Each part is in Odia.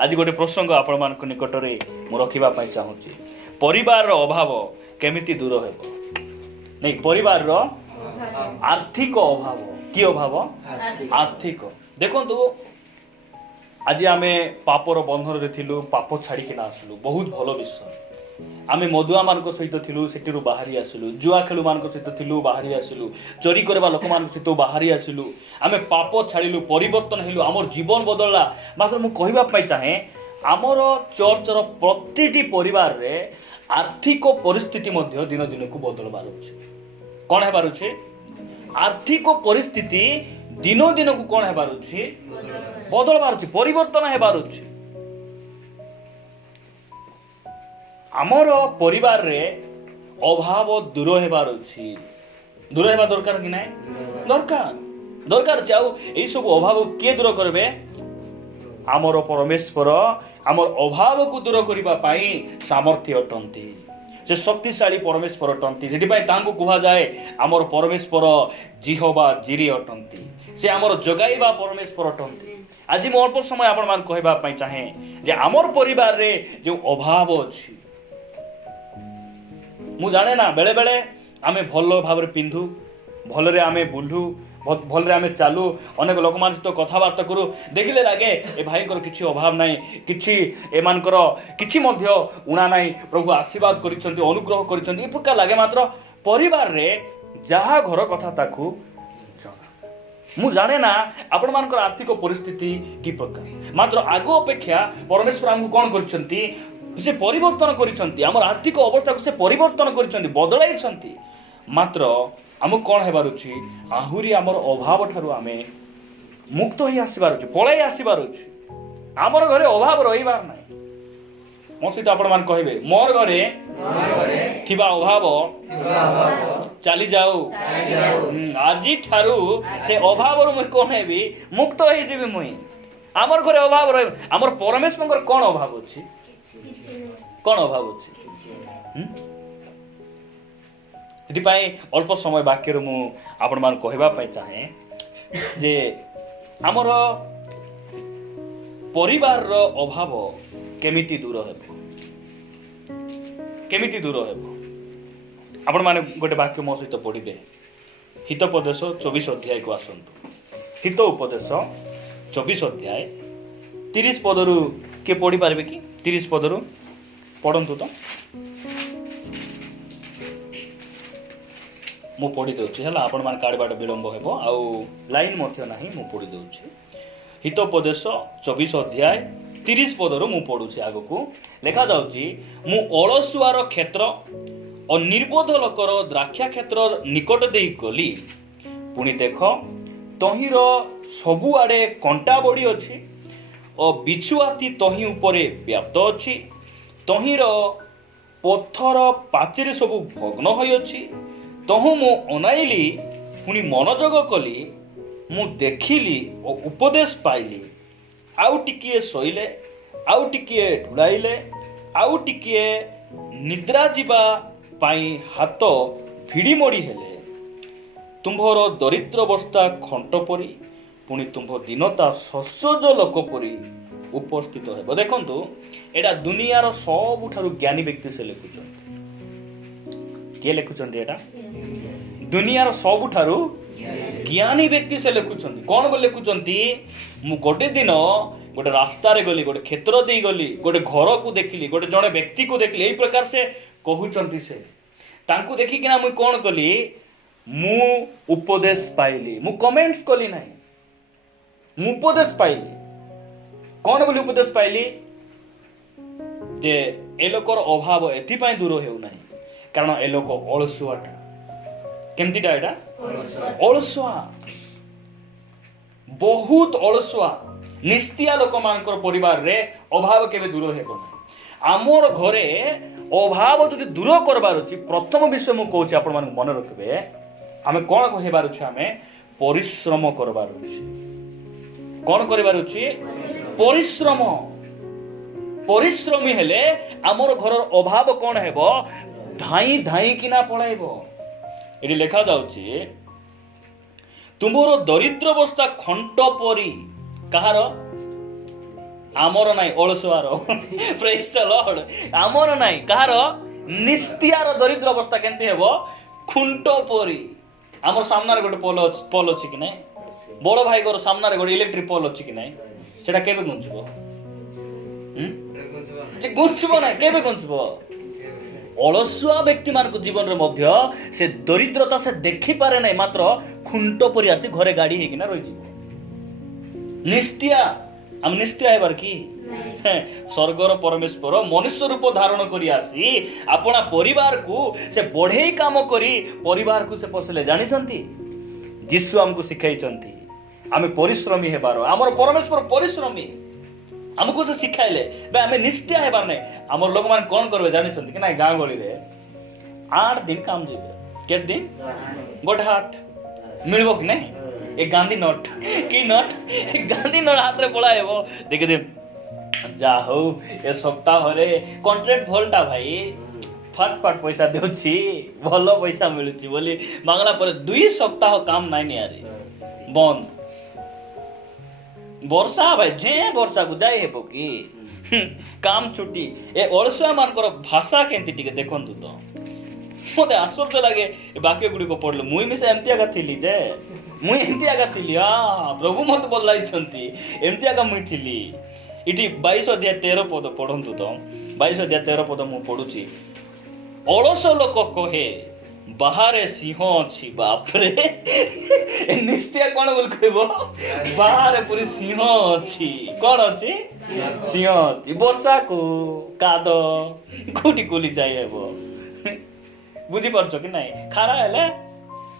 आज गोटे प्रसंग आपण मान निकट में मुझे रखा चाहूँगी परिवार अभाव केमिति दूर हो नहीं परिवार आर्थिक अभाव कि अभाव आर्थिक देखो आज आम पापर बंधन थिलु पाप छाड़िकिना आसलु बहुत भल विषय आम मदुआ मान सहित थिलु सेठी बाहरी आसलु जुआ खेलु मान सहित थिलु बाहरी आसलु चोरी करवा लोक मान सहित बाहरी आसलु आम पाप छाड़िलु परिवर्तन हेलु आमर जीवन बदलला मात्र मु कहबा पई चाहे आमर चर्चर प्रतिटी परिवार रे आर्थिक परिस्थिति मध्य दिन दिन को बदलबार अछि कोन हेबार अछि आर्थिक परिस्थिति दिन दिन को कोन हेबार अछि बदलबार अछि परिवर्तन हेबार अछि आमर परिवार रे अभाव दूर हेबार अछि दूर हेबा दरकार कि नै दरकार दरकार चाउ एई सब अभाव के दूर करबे आमर परमेश्वर आमर अभाव को दूर करिबा पाई सामर्थ्य अटंती से शक्तिशाली परमेश्वर अटंती जेति पाई तांको कुहा जाए आमर परमेश्वर जिहोवा जिरी अटंती से आमर जगाइबा परमेश्वर अटंती आज मो अल्प समय आपण मान कहबा पाई चाहे जे आमर परिवार रे जो अभाव अछि मु जाने ना बेले बेले आमे भल भाव पिंधु भल रे आमे बुलू भल रे आमे चालू अनेक लोक मान सहित कथबार्ता करू देखिले लागे ए भाई कर किछि अभाव नाही किछि ए मानकर किछि मध्य उणा नाही प्रभु आशीर्वाद करिसंती अनुग्रह करिसंती ए प्रकार लागे मात्र परिवार रे जहा घर कथा ताकू मु जाने ना आपण मानकर आर्थिक परिस्थिति की प्रकार मात्र आगो अपेक्षा परमेश्वर हमकु कोन करिसंती से परिवर्तन करिसंती हमर आर्थिक अवस्था को से परिवर्तन करिसंती बदलाइसंती मात्र आम कौन हेबार अछि आहुरी आमर अभाव ठारू आमे मुक्त होई आसीबार अछि पळाई आसीबार अछि आमर घरे अभाव रहिबार नाही मो सहित आपण मान कहबे मोर घरे थिबा अभाव चली जाऊ आजी ठारू से अभाव रो मु कोन हेबी मुक्त होई जेबी मुई आमर घरे अभाव रहि आमर परमेश्वर कोन अभाव अछि कौन अभाव अच्छी अल्प समय वाक्य मु आपण मान कहबा पई चाहे जे आमर परिवार रो अभाव केमिति दूर हेबो आपण माने गोटे वाक्य मो सहित पढ़िबे हितोपदेश 24 अध्याय को आसंतु हित उपदेश 24 अध्याय 30 पदरु के पढ़ी पारबे कि 30 पदरु पढ़ंतु तो मु पढ़ी दउछि हला आपण मान काढबाटा विलंब हेबो आउ लाइन मध्य नाही मु पढ़ी दउछि हितोपदेश 24 अध्याय 30 पदरु मु पढुछि आगो को लेखा जाउछि मु अलसुआर क्षेत्र और निर्बोध लोकर द्राक्षा क्षेत्र निकट देई गली पुनी देख तहिर सबु आडे कंटा बड़ी अछि और बिछुआती तही उपरे व्याप्त अछि तहीर पत्थर पाचेरी सबु भग्न होई अछि तहु मु अनाइली पुनी मनोजग कली मु देखिली और उपदेश पाइली आउ टिकिए सोइले आउ टिकिए ढुलाइले आउ टिकिए निद्रा जीवा पाई हाथ भिड़ी मोड़ी हेले तुम्भर दरिद्रावस्था खंट परी पुणी तुम्भ दीनता ससज लोक परी उपस्थित हेब देखंतु एटा दुनियार सबुठारु ज्ञानी व्यक्ति से लिखुचंती के लिखुचंती एटा दुनियार सबुठारु ज्ञानी व्यक्ति से लिखुचंती कोन गो लिखुचंती मु गोटे दिन गोटे रास्ता रे गली गोटे क्षेत्र देई गली गोटे घर को देखिली गोटे जने व्यक्ति को देखिली एई प्रकार से कहउचंती से तांकु देखि किना मु कोन कली मु उपदेश पाइली मु कमेंट्स कली नाही मु उपदेश पाइली कौन बोली उपदेश पाइली जे ए लोकर अभाव एथि पई दूर हेउ नाही कारण ए लोक अलसुआटा केमतिटा एटा अलसुआ बहुत अलसुआ निस्तिया लोक मानकर परिवार रे अभाव केबे दूर हेबो नाही आमर घरे अभाव जदि दूर करबार अछि प्रथम विषय मु कहूछि आपण मान मन रखबे आमे कोन कहबार अछि आमे परिश्रम करबार अछि कोन करबार अछि परिश्रम परिश्रमी हेले आमर घर अभाव कोन हेबो धाई धाई किना पळाइबो एटी लेखा जाउछि तुमरो दरिद्र अवस्था खंट परी कहार आमर नाई अलसुआर प्रेज द लॉर्ड आमर नाई कहार निस्तियार दरिद्र अवस्था केंती हेबो खुंट परी आमर सामने गोटे पोल अछि कि नै बड़ भाई घर सामने गोटे इलेक्ट्रिक पोल अछि कि नै सेटा केबे गुंचबो गुंचबो ना केबे गुंचबो अलसुआ व्यक्ति मान जीवन रे मध्य से दरिद्रता से देखि पारे नै मात्र खुंट परी आसी घरे गाड़ी हे कि ना रहि जीवो निस्तिया हम निस्तिया हेबार की स्वर्गर परमेश्वर मनुष्य रूप धारण करी आसी अपना परिवार को से बढ़े काम करी परिवार को से पोषले जानी जीशु हमको शिखाई आम परिश्रमी हेबार आमर परमेश्वर परिश्रमी हमको से शिखाइले आम निष्ठा हेबार नहीं आमर लोक मान कौन करबे जानी कि ना गाँ गली रे 8 दिन काम जीवे के दिन गोटे हाट मिलबो कि नहीं एक गांधी नोट की नोट गांधी नोट हाथ रे पड़ा हेबो देखे दे जा हो ए सप्ताह रे कॉन्ट्रैक्ट भलटा भाई फटफट पैसा देउछि भलो पैसा मिलुछि बोली मांगला पर 2 सप्ताह काम नाइ नि आरे बंद वर्षा भाई जे वर्षा को जाय हेबो की काम छुट्टी ए ओळसुआ मानकर भाषा केंति टिके देखंतु तो मते आश्चर्य लागे ए बाक्य गुडी को पढलो मुई मिसे एमती आगा थिली जे मुई एमती आगा थिली प्रभु मत बोलाई छंती एमती आगा मुई थिली इटी 22 अध्याय 13 पद पढंतु तो 22 अध्याय 13 पद मु पढुची ओळस लोक कहे बाहरे सिंह अछि बाप रे निस्तिया कोन बोल कहबो बाहरे पूरी सिंह अछि कोन अछि सिंह अछि वर्षा को कादो कुटी कुली जाय हेबो बुझी परछो कि नाही खारा हेले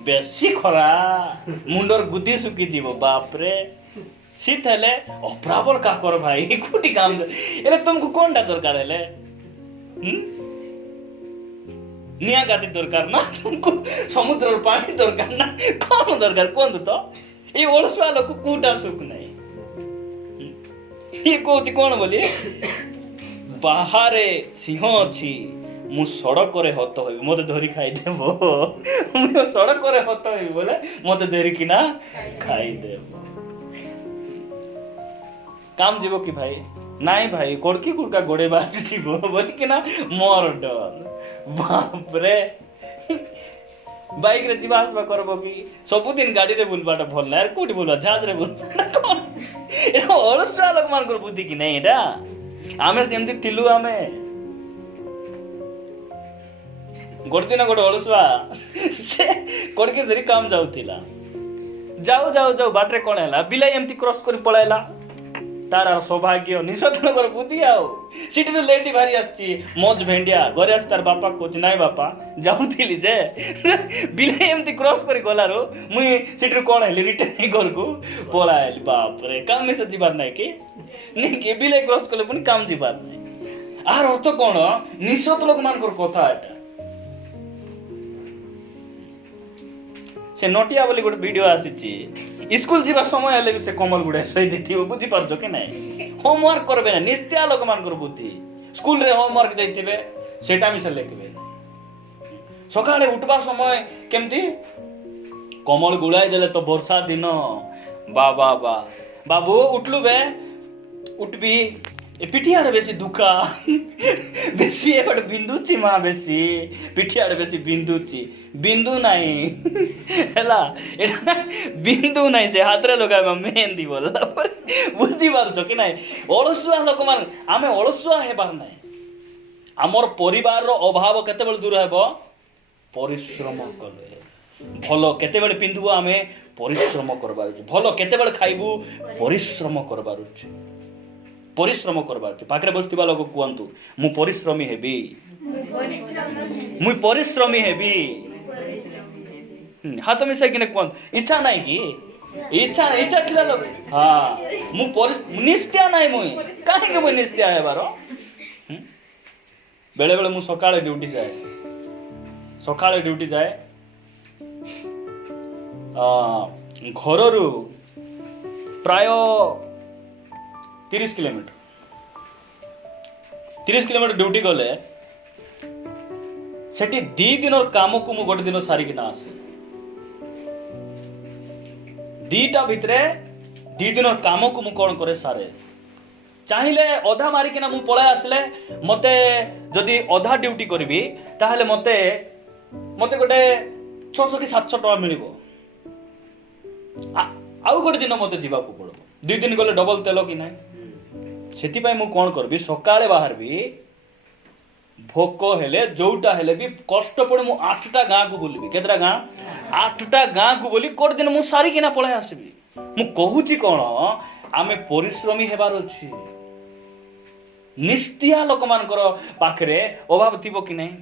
बेसी खरा मुंडर गुदी सुकी जीवो बाप रे शीत हेले अप्राबल काकर भाई कुटी काम एले तुमको कोनटा दरकार हेले निया गादी दरकार ना तुमको समुद्र पानी दरकार ना कौन दरकार कौन तो ये ओळसुआ लोक कूटा सुख नहीं ये कोची कौन बोली बाहरे सिंह अछि मु सड़क रे हत होई मते धरी खाई देबो मु सड़क रे हत होई बोले मते धरी किना खाई देबो काम जीवो की भाई नाई भाई कोड़की कुड़का गोड़े बाज जीवो बोली किना मोर डर बाप रे बाइक रे जीवा आसबा करबो की सब दिन गाड़ी रे बुलबाटा भल यार कोठी बुलबा जहाज रे बुल एटा ओळसुआ लोक मान कर बुद्धि की नहीं एटा आमे एमती थिलु आमे गोटे दिन गोटे ओळसुआ से कोड़के धरी काम जाउथिला जाऊ जाऊ जाऊ बाटरे कोन हैला बिलाई एमती क्रॉस करी पळाइला तारा सौभाग्य निशतन कर बुद्धि आउ सीटी तो लेटी भारी आछि मज भेंडिया घरे आस तार बापा कोच नाइ बापा जाउथिली जे बिले एमती क्रॉस करी गलारो मुई सीटी कोन हेली रिटर्न घर को पळाइली बाप रे काम में से जीवार नाइ के नै के बिले क्रॉस करले पुनी काम जीवार नाइ आर अर्थ कोन निशत लोक मान कर कथा एटा से नोटिया बोली गोटे वीडियो आसी स्कूल जीवा समय हेले से कमल गुडे सही देथिबो बुझी परजो के नाही होमवर्क करबे ना निस्त्या लोक मान कर बुद्धि स्कूल रे होमवर्क दैथिबे सेटा मिसे लेखबे सकाळे उठबा समय केमती कमल गुड़ाई देले तो वर्षा दिन बा बा बा बाबू उठलु बे उठबी ए पिठियाडे बेसी दुखा बेसी एपट बिंदुची मा बेसी पिठियाडे बेसी बिंदुची बिंदु नाही हैला एटा बिंदु नाही से हातरे लगाबा मेहंदी बोला बुद्धि बारछो कि नाही ओळसुआ लोक मान आमे ओळसुआ हेबार नाही हमर परिवार रो अभाव केते बेल दूर हेबो परिश्रम कले भलो केते बेल पिंधुबो आमे परिश्रम करबार भलो केते बेल खाइबू परिश्रम करबार परिश्रम करबार पाखरे बसथिबा लोक कहंतु मु परिश्रमी हेबी मु परिश्रमी हेबी हाथ में से किने कोन इच्छा नाही की इच्छा इच्छा थिला लोक हां मु निष्ठा नाही मुई काहे के मु निष्ठा हेबारो बेले बेले मु सकाळे ड्यूटी जाए घररू प्राय 30 किलोमीटर ड्यूटी गले सेठी 2 दिन काम को मु गोटे दिन सारी किना आसे 2टा भितरे 2 दिन काम को मु कोन करे सारे ଚାହିଁଲେ ଅଧା ମାରିକିନା ମୁଁ ପଳାଇ ଆସିଲେ ମତେ ଯଦି ଅଧା ଡ୍ୟୁଟି କରିବି ତାହେଲେ ମତେ ଗୋଟେ 600 କି 700 ଟଙ୍କା ମିଳିବ। ଆଉ ଗୋଟେ ଦିନ ମତେ ଯିବାକୁ ପଡିବ, 2 ଦିନ ଗଲେ ଡବଲ ତେଲ କି ନାହିଁ। ସେଥିପାଇଁ ମୁଁ କଣ କରିବି, ସକାଳେ ବାହାରିବି, ଭୋକ ହେଲେ ଯୋଉଟା ହେଲେ ବି କଷ୍ଟ ପଡେ ମୁଁ 8ଟା ଗାଁକୁ ବୁଲିବି। କେତେଟା ଗାଁ? 8ଟା ଗାଁକୁ ବୁଲି ଗୋଟେ ଦିନ ମୁଁ ସାରିକିନା ପଳାଇ ଆସିବି। ମୁଁ କହୁଛି କଣ, ଆମେ ପରିଶ୍ରମୀ ହେବାର ଅଛି। ନିସ୍ତିଆ ଲୋକମାନଙ୍କର ପାଖରେ ଅଭାବ ଥିବ କି ନାହିଁ?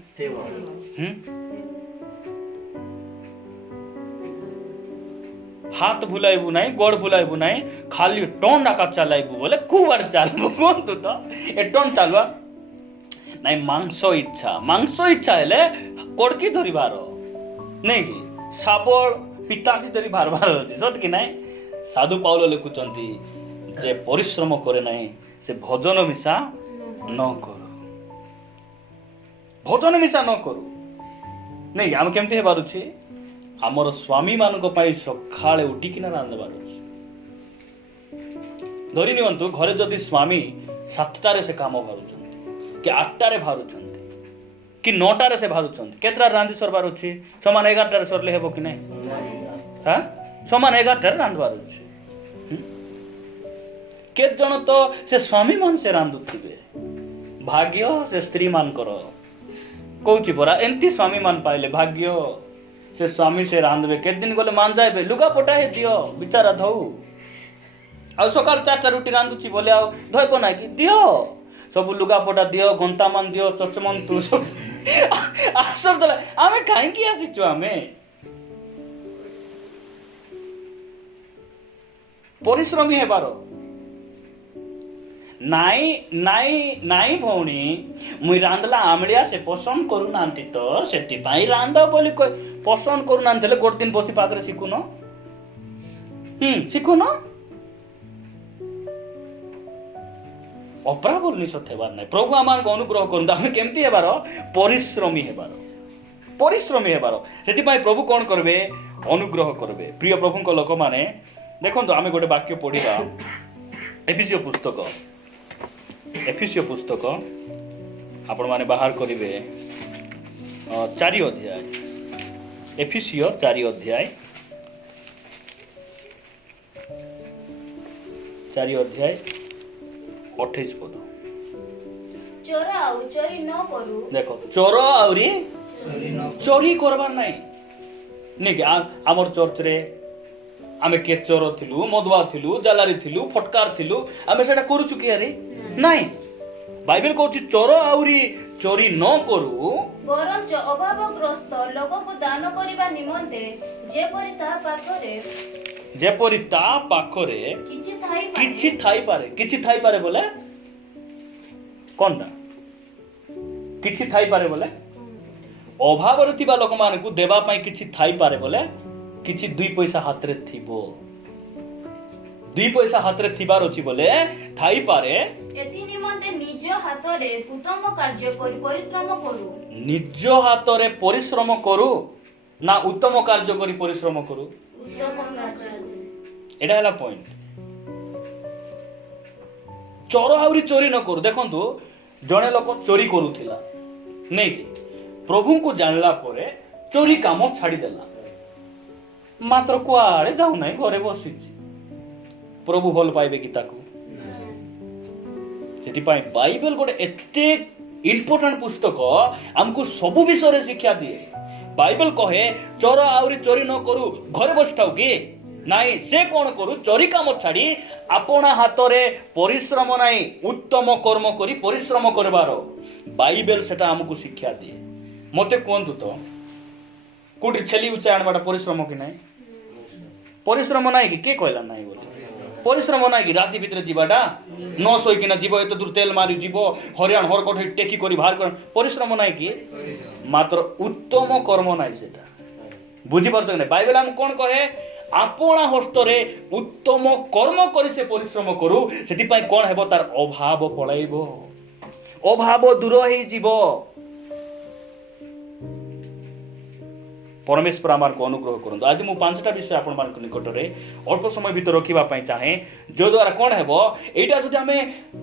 ହାତ ଭୁଲାଇବୁ ନାହିଁ, ଗୋଡ଼ ଭୁଲାଇବୁ ନାହିଁ, ଖାଲି ଟନ୍ ଆକା ଚାଲାଇବୁ ବୋଲେ କୁଆଡେ ଚାଲବୁ କୁହନ୍ତୁ ତ? ଏ ଟନ୍ ଚାଲୁଆ ନାଇଁ। ମାଂସ ଇଚ୍ଛା ହେଲେ କଡ଼କି ଧରିବାର ନାଇଁ କି, ଶାବଳ ପିତାସି ଧରି ବାହାରବାର ଅଛି, ସତ କି ନାଇଁ? ସାଧୁ ପାଉଲ ଲେଖୁଛନ୍ତି ଯେ ପରିଶ୍ରମ କରେ ନାହିଁ ସେ ଭୋଜନ ମିଶା ନ କରୁ। ଭୋଜନ ମିଶା ନ କରୁ ନାଇଁ। ଆମେ କେମିତି ହେବାର ଅଛି, ଆମର ସ୍ୱାମୀ ମାନଙ୍କ ପାଇଁ ସକାଳେ ଉଠିକିନା ରାନ୍ଧିବାର ଅଛି। ଧରି ନିଅନ୍ତୁ ଘରେ ଯଦି ସ୍ୱାମୀ 7ଟାରେ ସେ କାମ ବାହାରୁଛନ୍ତି, କି 8ଟାରେ ବାହାରୁଛନ୍ତି, କି 9ଟାରେ ସେ ବାହାରୁଛନ୍ତି, କେତେଟାରେ ରାନ୍ଧି ସରିବାର ଅଛି? ସମାନ 11ଟାରେ ସରିଲେ ହେବ କି ନାହିଁ? ସମାନ 11ଟାରେ ରାନ୍ଧିବାର ଅଛି। କେତେ ଜଣ ତ ସେ ସ୍ୱାମୀ ମାନେ ସେ ରାନ୍ଧୁଥିବେ, ଭାଗ୍ୟ ସେ ସ୍ତ୍ରୀ ମାନଙ୍କର। କହୁଛି ପରା, ଏମିତି ସ୍ୱାମୀ ମାନ ପାଇଲେ ଭାଗ୍ୟ। ସେ ସ୍ୱାମୀ ସେ ରାନ୍ଧବେ, କେତେ ଦିନ ଗଲେ ମାଞ୍ଜାଇବେ, ଲୁଗା ପଟାଏ ଦିଅ ବିଚାରା ଧଉ। ଆଉ ସକାଳ 4ଟା ରୁଟି ରାନ୍ଧୁଛି ବୋଲେ ଆଉ ଧୋଇବ ନାହିଁ କି? ଦିଅ ସବୁ ଲୁଗା ପଟା ଦିଅ, ଗନ୍ତା ମାନ ଦିଅ, ଚଚମନ ତୁ ସବୁ ଆଶ୍ଚର୍ଯ୍ୟ। ଆମେ କାହିଁକି ଆସିଛୁ? ଆମେ ପରିଶ୍ରମୀ ହେବାର ନାଇଁ ଭଉଣୀ, ମୁଇଁ ରାନ୍ଧଲା ଆମିଳିଆ ସେ ପସନ୍ଦ କରୁନାହାନ୍ତି ତ ସେଥିପାଇଁ ରାନ୍ଧ ବୋଲି ପସନ୍ଦ କରୁନାହାନ୍ତି ହେଲେ ଗୋଟେ ଦିନ ବସି ପାଖରେ ଶିଖୁନ। ଅପରା ବୋଲି ନିଷେଧ ହେବାର ନାହିଁ। ପ୍ରଭୁ ଆମମାନଙ୍କୁ ଅନୁଗ୍ରହ କରନ୍ତୁ। ଆମେ କେମିତି ହେବାର? ପରିଶ୍ରମୀ ହେବାର। ସେଥିପାଇଁ ପ୍ରଭୁ କଣ କରିବେ? ଅନୁଗ୍ରହ କରିବେ। ପ୍ରିୟ ପ୍ରଭୁଙ୍କ ଲୋକମାନେ ଦେଖନ୍ତୁ, ଆମେ ଗୋଟେ ବାକ୍ୟ ପଢିବା। ଏଫେସୀୟ ପୁସ୍ତକ ଆପଣ ମାନେ ବାହାର କରିବେ 4 ଅଧ୍ୟାୟ। ଏଫେସୀୟ 4 ଅଧ୍ୟାୟ 28 ପଦ। ଦେଖ, ଚୋର ଆହୁରି ଚୋରି କରବାର ନାହିଁ। ଆମର ଚର୍ଚ୍ଚରେ ଆମେ କିଏ ଚୋର ଥିଲୁ, ମଦୁଆ ଥିଲୁ, ଜାଲାରୀ ଥିଲୁ, ଫଟକାର ଥିଲୁ, ଆମେ ସେଟା କରୁଛୁ କି ଆରେ? ନାଇଁ। ବାଇବେଲ କହୁଛି ଚୋର ଆହୁରି ଚୋରି ନ କରୁ, ବରଞ୍ଚ ଅଭାବଗ୍ରସ୍ତ ଲୋକକୁ ଦାନ କରିବା ନିମନ୍ତେ ଯେପରି ତା ପାଖରେ କିଛି ଥାଇପାରେ। କିଛି ଥାଇପାରେ ବୋଲେ କଣଟା? କିଛି ଥାଇପାରେ ବୋଲେ ଅଭାବରେ ଥିବା ଲୋକମାନଙ୍କୁ ଦେବା ପାଇଁ କିଛି ଥାଇପାରେ ବୋଲେ କିଛି 2 ପଇସା ହାତରେ ଥିବ। 2 ପଇସା ହାତରେ ଥିବାର ଅଛି ବୋଲେ ଥାଇପାରେ। ଏଥି ନିମନ୍ତେ ନିଜ ହାତରେ ଉତ୍ତମ କାର୍ଯ୍ୟ କରି ପରିଶ୍ରମ କରୁ। ନିଜ ହାତରେ ପରିଶ୍ରମ କରୁ ନା ଉତ୍ତମ କାର୍ଯ୍ୟ କରି ପରିଶ୍ରମ କରୁ? ଏଟା ହେଲା ପଏଣ୍ଟ। ଚୋର ଆହୁରି ଚୋରି ନ କରୁ। ଦେଖନ୍ତୁ, ଜଣେ ଲୋକ ଚୋରି କରୁଥିଲା ନାଇଁ କି, ପ୍ରଭୁଙ୍କୁ ଜାଣିଲା ପରେ ଚୋରି କାମ ଛାଡ଼ିଦେଲା, ମାତ୍ର କୁଆଡେ ଯାଉନାହିଁ, ଘରେ ବସିଛି। ପ୍ରଭୁ ଭଲ ପାଇବେ କି ତାକୁ? ସେଥିପାଇଁ ବାଇବେଲ ଗୋଟେ ଏତେ ଇମ୍ପୋର୍ଟାଣ୍ଟ ପୁସ୍ତକ, ଆମକୁ ସବୁ ବିଷୟରେ ଶିକ୍ଷା ଦିଏ। ବାଇବେଲ କହେ ଚୋର ଆହୁରି ଚୋରି ନ କରୁ, ଘରେ ବସିଥାଉ କି ନାଇଁ, ସେ କଣ କରୁ? ଚୋରି କାମ ଛାଡି ଆପଣା ହାତରେ ପରିଶ୍ରମ ନାହିଁ, ଉତ୍ତମ କର୍ମ କରି ପରିଶ୍ରମ କରିବାର ବାଇବେଲ ସେଟା ଆମକୁ ଶିକ୍ଷା ଦିଏ। ମତେ କୁହନ୍ତୁ ତ, କୋଉଠି ଛେଲି ଉଚ୍ଚା ଆଣବାଟା ପରିଶ୍ରମ କି ନାହିଁ? ପରିଶ୍ରମ ନାହିଁ କି? କିଏ କହିଲା ନାହିଁ ବୋଲି? ପରିଶ୍ରମ ନାହିଁ କି? ରାତି ଭିତରେ ଯିବାଟା, ନ ଶୋଇକିନା ଯିବ, ଏତେ ଦୂର ତେଲ ମାରି ଯିବ, ହରିୟାଣ ହରକଟ ଟେକି କରି ବାହାର କରି, ପରିଶ୍ରମ ନାହିଁ କି? ମାତ୍ର ଉତ୍ତମ କର୍ମ ନାହିଁ ସେଟା। ବୁଝିପାରୁଛ କି ନାହିଁ? ବାଇବେଲ ଆମକୁ କଣ କହେ? ଆପଣା ହସ୍ତରେ ଉତ୍ତମ କର୍ମ କରି ସେ ପରିଶ୍ରମ କରୁ। ସେଥିପାଇଁ କଣ ହେବ? ତାର ଅଭାବ ପଳାଇବ, ଅଭାବ ଦୂର ହେଇଯିବ। परमेश्वर आमको अनुग्रह करूँ। आज मुझे 5टा विषय आपण निकट में अल्प समय भर रखापी चाहे जो द्वारा कौन है यहाँ जो आम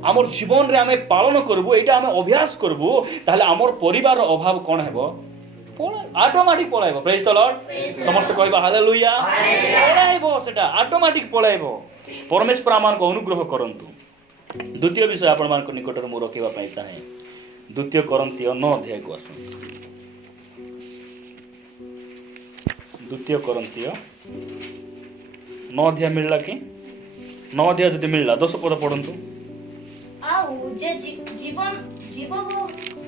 आम जीवन में आम पालन करूँ यहाँ आम अभ्यास करूँ ताहले आमर परिवार अभाव कौन है ऑटोमेटिक पलाइब। प्रेज द लॉर्ड समस्त कहबा हालेलुया पलाइब सेटा ऑटोमेटिक पलाइब। परमेश्वर आमको अनुग्रह करंतु। द्वितीय विषय आपण निकट में मुझे रखापी चाहे 2 कोरिन्थीय 9 अध्याय को आस 2 कोरिन्थीय 9 अध्याय मिलला कि 9 अध्याय जदि मिलला 10 पद पढ़ंतु। आउ जे जीवन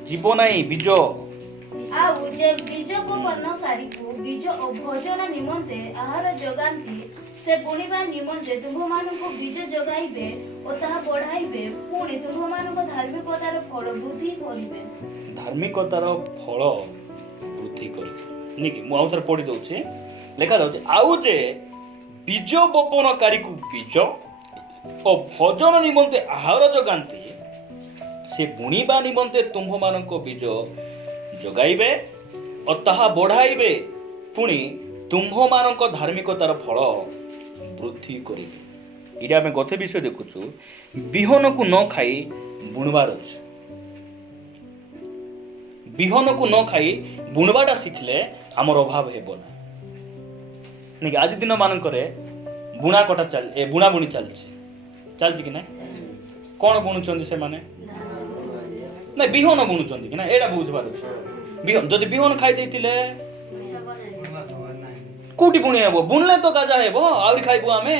जीव नहीं बीज आउ जे बीज बपनकारी को बीज भोजन निमंते आहार जगांती से बुणिबा निमंते तुम मानको बीज जगाइबे और ताहा बढ़ाइबे पुणी तुम मानको धार्मिकतार फल वृद्धि करिबे। धार्मिकतार फल वृद्धि करिबे निकी मु आउथर पढ़ी दउछि लेखा दउछि आउ जे बीज बपनकारी को बीज और भोजन निमंते आहार जगांती से बुणिबा निमंते तुम मानको बीज जगाइबे और ताहा बढ़ाइबे पुणी तुम्भ मानक धार्मिकतार फल वृद्धि करिबे। इडा आमे गथे विषय देखुछु बिहन को न खाई बुणवार अछि। बिहन को न खाई बुणवाटा शिखले हमर अभाव हेबो ना नहीं। आज दिन मानकरे बुणा कटा चल ए बुणा बुणी चलछि कि ना कोन बुणुचंदी से माने नहीं बिहन बुणुचंदी कि ना एडा बुझबार अछि। बिहन जदि बिहन खाई दैतिले कोटी बुणी हेबो बुणले तो गाजा हेबो आउरी खाइबो आमे।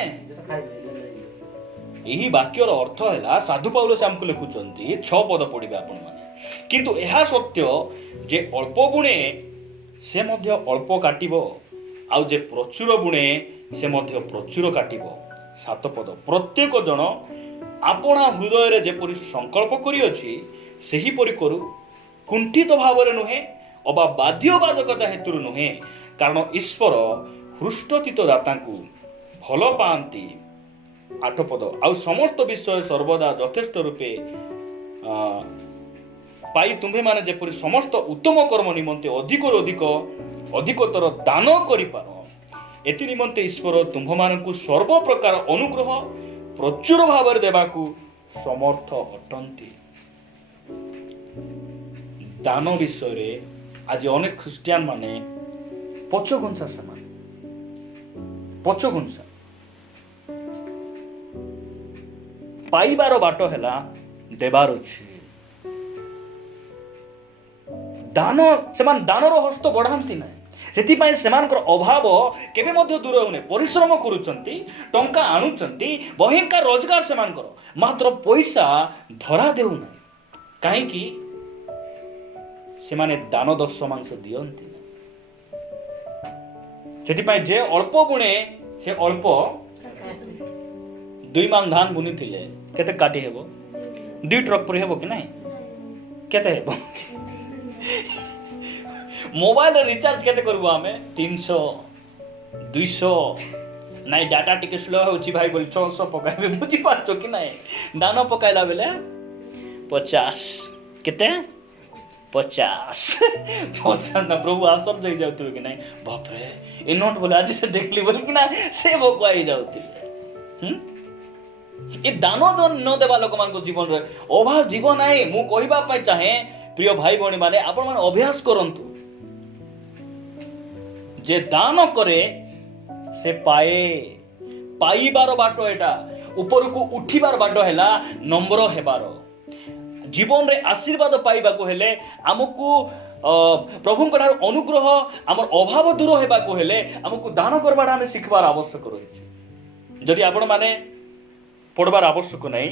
यही वाक्यर अर्थ है साधु पौलुस हमको लिखुचंती 6 पद पढ़िबे आपण माने किंतु एहा सत्य जे अल्प बुणे से मध्य अल्प काटिबो आउ जे प्रचुर बुणे से मध्य प्रचुर काटिबो। 7 पद प्रत्येक जन आपणा हृदय रे जेपरि संकल्प करी अछि सेही परि करू कुंठित भावरे नुहे अबा बाध्यबाधकता हेतुरु नुहे कारण ईश्वर हृष्टचित्त दातांकु भल पाआंती। 8 पद आउ समस्त विषय सर्वदा यथेष्ट रूपे पाई तुम्हे माने जेपरि समस्त उत्तम कर्म निमंते अधिकतर दान करि पारो एति निमंते ईश्वर तुम्ह मानकु सर्व प्रकार अनुग्रह प्रचुर भाव देवाकू समर्थ अटंती। दान विषय रे आज अनेक ख्रिस्टियान माने पछघुंसा समान पछघुंसा पाइबार बाट हैला देवार अछि। दान सेमान दानर हस्त बढ़ांती ना सेतिपाई सेमानकर अभाव केबे मध्य दूर होने परिश्रम करूचंती टंका आणुचंती बहिंका रोजगार सेमानकर मात्र पैसा धरा देउ ना काहे कि सेमाने दान दशमांश दियंती ना सेतिपाई जे अल्प बुणे से अल्प 2 मान धान बुनी थिले केते काटी हेबो 2 ट्रक पर हेबो कि नाही केते हेबो मोबाइल रिचार्ज केते करबो हमें 300 200 नाइ डाटा टिके स्लो होची भाई बोल 600 पकाइबे बुझी पाछो कि नाही दाना पकाइला बेले 50 केते 50 ना प्रभु आश्चर्य जाई जाउतु कि नाही बाप रे ए नोट बोले आज से देखली बोल कि ना से भोकवाई जाउती ए दान न देवा लोक मान को जीवन रे अभाव जीवन आए मु कहबा पय चाहे प्रिय भाई भणी माने आपण मान अभ्यास करंतु जे दान करे से पाए पाइबार बाट एटा ऊपर को उठिबार बाट हैला नम्र हेबार जीवन रे आशीर्वाद पाइबा को हेले हमकु प्रभु को अनुग्रह हमर अभाव दूर हेबा को हेले हमकु दान करबार हम सिखबार आवश्यक रही। जदि आपण माने पढ़बार आवश्यक नहीं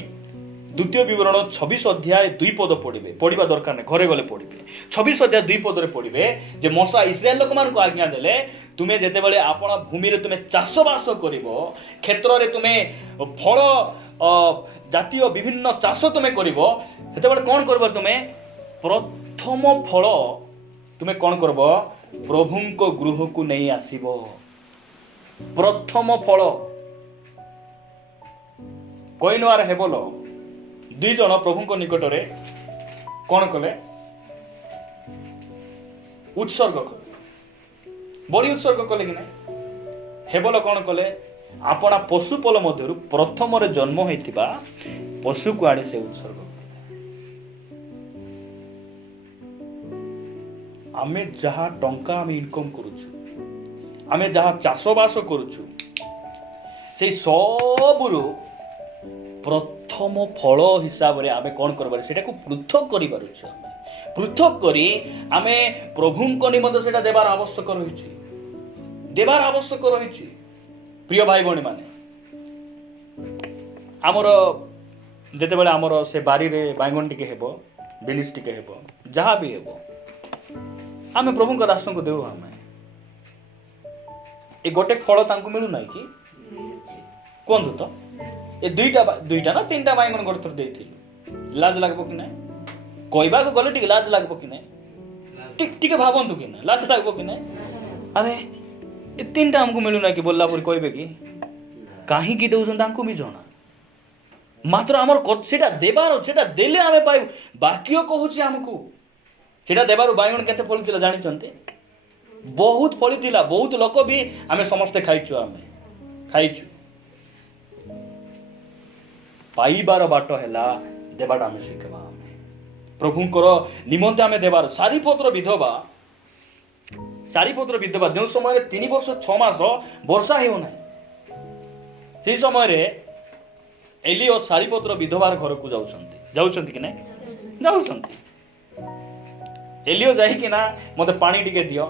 2 विवरण 26 अध्याय 2 पद पढ़ा दरकार नहीं घरे गले पढ़े 26 अध्याय 2 पद पढ़े जे मूसा इस्राएल लोक मान को आज्ञा देले तुम्हें जेते बेले आपण भूमि रे तुम्हें चाष बास करिवो क्षेत्र रे तुम्हें फल जातीय विभिन्न चाष तुम्हें करिवो सेते बेले कोन करबो तुम्हें प्रथम फल तुम्हें कोन करबो प्रभु को गृह को नहीं आसीबो प्रथम फल कोइनवार हेबलो 2 जन प्रभु निकट रे कौन कले उत्सर्ग कले ବଳି ଉତ୍ସର୍ଗ କଲେ କି ନାହିଁ? ହେବଲ କ'ଣ କଲେ? ଆପଣା ପଶୁପଲ ମଧ୍ୟରୁ ପ୍ରଥମରେ ଜନ୍ମ ହୋଇଥିବା ପଶୁକୁ ଆଣି ସେ ଉତ୍ସର୍ଗ କଲେ। ଆମେ ଯାହା ଟଙ୍କା ଆମେ ଇନକମ୍ କରୁଛୁ, ଆମେ ଯାହା ଚାଷବାସ କରୁଛୁ, ସେଇ ସବୁରୁ ପ୍ରଥମ ଫଳ ହିସାବରେ ଆମେ କ'ଣ କରିବାର, ସେଟାକୁ ପୃଥକ କରିପାରୁଛୁ। ଆମେ ପୃଥକ କରି ଆମେ ପ୍ରଭୁଙ୍କ ନିମନ୍ତେ ସେଟା ଦେବାର ଆବଶ୍ୟକ ରହିଛି, ଦେବାର ଆବଶ୍ୟକ ରହିଛି। ପ୍ରିୟ ଭାଇ ଭଉଣୀ ମାନେ, ଆମର ଯେତେବେଳେ ଆମର ସେ ବାରିରେ ବାଇଗଣ ଟିକେ ହେବ, ବିଲିସ୍ ଟିକେ ହେବ, ଯାହା ବି ହେବ, ଆମେ ପ୍ରଭୁଙ୍କ ଦାସଙ୍କୁ ଦେଉ। ଆମେ ଏ ଗୋଟେ ଫଳ ତାଙ୍କୁ ମିଳୁନାହିଁ କି? କୁହନ୍ତୁ ତ, ଏ ଦୁଇଟା ନା ତିନିଟା ବାଇଗଣ ଗୋଟେ ଥର ଦେଇଥିଲି, ଲାଜ ଲାଗିବ କି ନାହିଁ? କହିବାକୁ ଗଲେ ଟିକେ ଲାଜ ଲାଗିବ କି ନାହିଁ? ଟିକେ ଭାବନ୍ତୁ କି ନା, ଲାଜ ଲାଗିବ କି ନାହିଁ? ଆରେ ଏ ତିନିଟା ଆମକୁ ମିଳୁନାହିଁ କି ବୋଲିଲା ପରି କହିବେ କି? କାହିଁକି ଦେଉଛନ୍ତି ତାଙ୍କୁ ବି ଜଣା। ମାତ୍ର ଆମର ସେଟା ଦେବାର, ସେଟା ଦେଲେ ଆମେ ପାଇବୁ। ବାକ୍ୟ କହୁଛି ଆମକୁ ସେଟା ଦେବାରୁ ବାଇଗଣ କେତେ ଫଳିଥିଲା ଜାଣିଛନ୍ତି? ବହୁତ ଫଳିଥିଲା। ବହୁତ ଲୋକ ବି ଆମେ ସମସ୍ତେ ଖାଇଛୁ, ଆମେ ଖାଇଛୁ। ପାଇବାର ବାଟ ହେଲା ଦେବାଟା ଆମେ ଶିଖିବା। ଆମେ ପ୍ରଭୁଙ୍କର ନିମନ୍ତେ ଆମେ ଦେବାର। ସାରିପତ୍ର ବିଧବା ଯେଉଁ ସମୟରେ 3 ବର୍ଷ 6 ମାସ ବର୍ଷା ହେଉନାହିଁ, ସେହି ସମୟରେ ଏଲିଓ ସାରିପତ୍ର ବିଧବାର ଘରକୁ ଯାଉଛନ୍ତି କି ନାହିଁ? ଯାଉଛନ୍ତି। ଏଲିଓ ଯାଇକିନା ମତେ ପାଣି ଟିକେ ଦିଅ,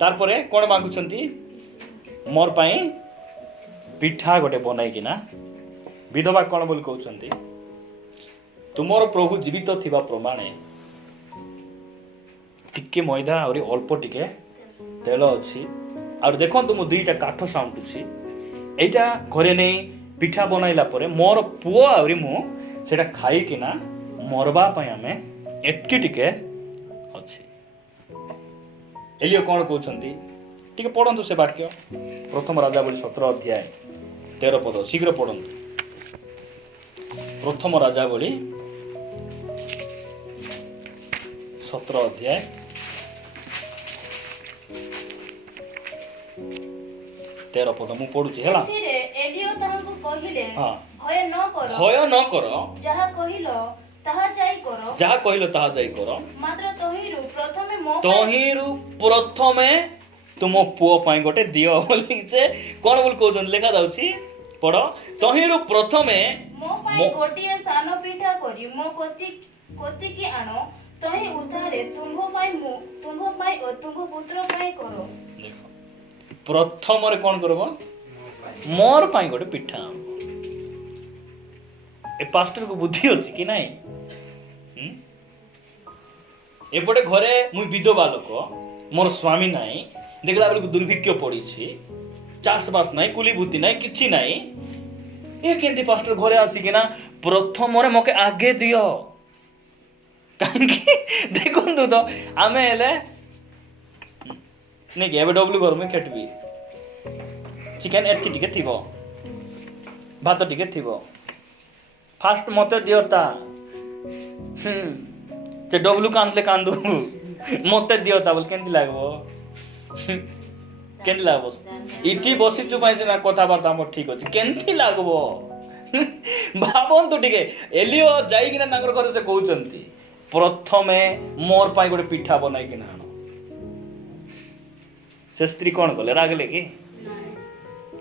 ତାପରେ କ'ଣ ମାଗୁଛନ୍ତି? ମୋର ପାଇଁ ପିଠା ଗୋଟେ ବନାଇକିନା। ବିଧବା କ'ଣ ବୋଲି କହୁଛନ୍ତି? ତୁମର ପ୍ରଭୁ ଜୀବିତ ଥିବା ପ୍ରମାଣେ ଟିକେ ମଇଦା ଆହୁରି ଅଳ୍ପ ଟିକେ ତେଲ ଅଛି, ଆଉ ଦେଖନ୍ତୁ ମୁଁ 2ଟା କାଠ ସାଉଁଟୁଛି, ଏଇଟା ଘରେ ନେଇ ପିଠା ବନାଇଲା ପରେ ମୋର ପୁଅ ଆହୁରି ମୁଁ ସେଟା ଖାଇକିନା ମରବା ପାଇଁ ଆମେ ଏତିକି ଟିକେ ଅଛି। ଏଲିଓ କ'ଣ କହୁଛନ୍ତି? ଟିକେ ପଢ଼ନ୍ତୁ ସେ ବାକ୍ୟ, ପ୍ରଥମ ରାଜାବଳୀ 17 ଅଧ୍ୟାୟ 13 ପଦ, ଶୀଘ୍ର ପଢ଼ନ୍ତୁ। ପ୍ରଥମ ରାଜାବଳୀ 17 ଅଧ୍ୟାୟ 13 ପଦ ମୁଁ ପଢୁଛି ହେଲା। ଏଲିଓ ତାହାଙ୍କୁ କହିଲେ, ଭୟ ନ କର, ଯାହା କହିଲ ତାହା ଯାଇ କର, ମାତ୍ର ତହିଁରୁ ପ୍ରଥମେ ତୁମ ପୁଅ ପାଇଁ ଗୋଟେ ଦିଅ ବୋଲି ସେ କ'ଣ ବୋଲି କହୁଛନ୍ତି? ଲେଖା ଯାଉଛି, ପଢ। ତହିଁରୁ ପ୍ରଥମେ ମୋ ପାଇଁ ଗୋଟିଏ ସାନ ପିଠା କରି ମୋ କତିକି ଆଣ, ତହିଁ ଉଦ୍ଧାରେ ତୁମ୍ଭ ପାଇଁ ଓ ତୁମ୍ଭ ପୁତ୍ର ପାଇଁ କର। ପ୍ରଥମରେ କ'ଣ କରିବ? ମୋର ପାଇଁ ଗୋଟେ ପିଠା ଆଣ। ଏ ପାଷ୍ଟରକୁ ବୁଦ୍ଧି ଅଛି କି ନାହିଁ? ଏପଟେ ଘରେ ମୁଁ ବିଧବା ଲୋକ, ମୋର ସ୍ୱାମୀ ନାହିଁ, ଦେଖିଲା ବେଳକୁ ଦୁର୍ଭିକ୍ଷ ପଡ଼ିଛି, ଚାଷବାସ ନାହିଁ, କୁଲିଭୂତି ନାହିଁ, କିଛି ନାହିଁ। ଏ କେମିତି ପାଷ୍ଟର ଘରେ ଆସିକିନା ପ୍ରଥମରେ ମକେ ଆଗେ ଦିଅ? କାହିଁକି? ଦେଖନ୍ତୁ ତ, ଆମେ ହେଲେ ନାଇଁ କି ଏବେ ଡବ୍ଲୁ ଘର ମୁଇଁ ଖେଟିବି, ଚିକେନ ଏତିକି ଟିକେ ଥିବ, ଭାତ ଟିକେ ଥିବ, ଫାଷ୍ଟ ମତେ ଦିଅ ତା। ସେ ଡବ୍ଲୁ କାନ୍ଦଲେ କାନ୍ଦୁ, ମତେ ଦିଅ ତା ବୋଲି କେମିତି ଲାଗିବ? କେମିତି ଲାଗିବ? ଇଠି ବସିଛୁ ପାଇଁ ସିନା କଥାବାର୍ତ୍ତା ଆମର ଠିକ ଅଛି, କେମିତି ଲାଗିବ? ଭାବନ୍ତୁ ଟିକେ। ଏଲିଓ ଯାଇକିନା ତାଙ୍କର ଘରେ ସେ କହୁଛନ୍ତି, ପ୍ରଥମେ ମୋର ପାଇଁ ଗୋଟେ ପିଠା ବନାଇକିନା ଆଣ। ସେ ସ୍ତ୍ରୀ କ'ଣ କଲେ? ରାଗିଲେ କି?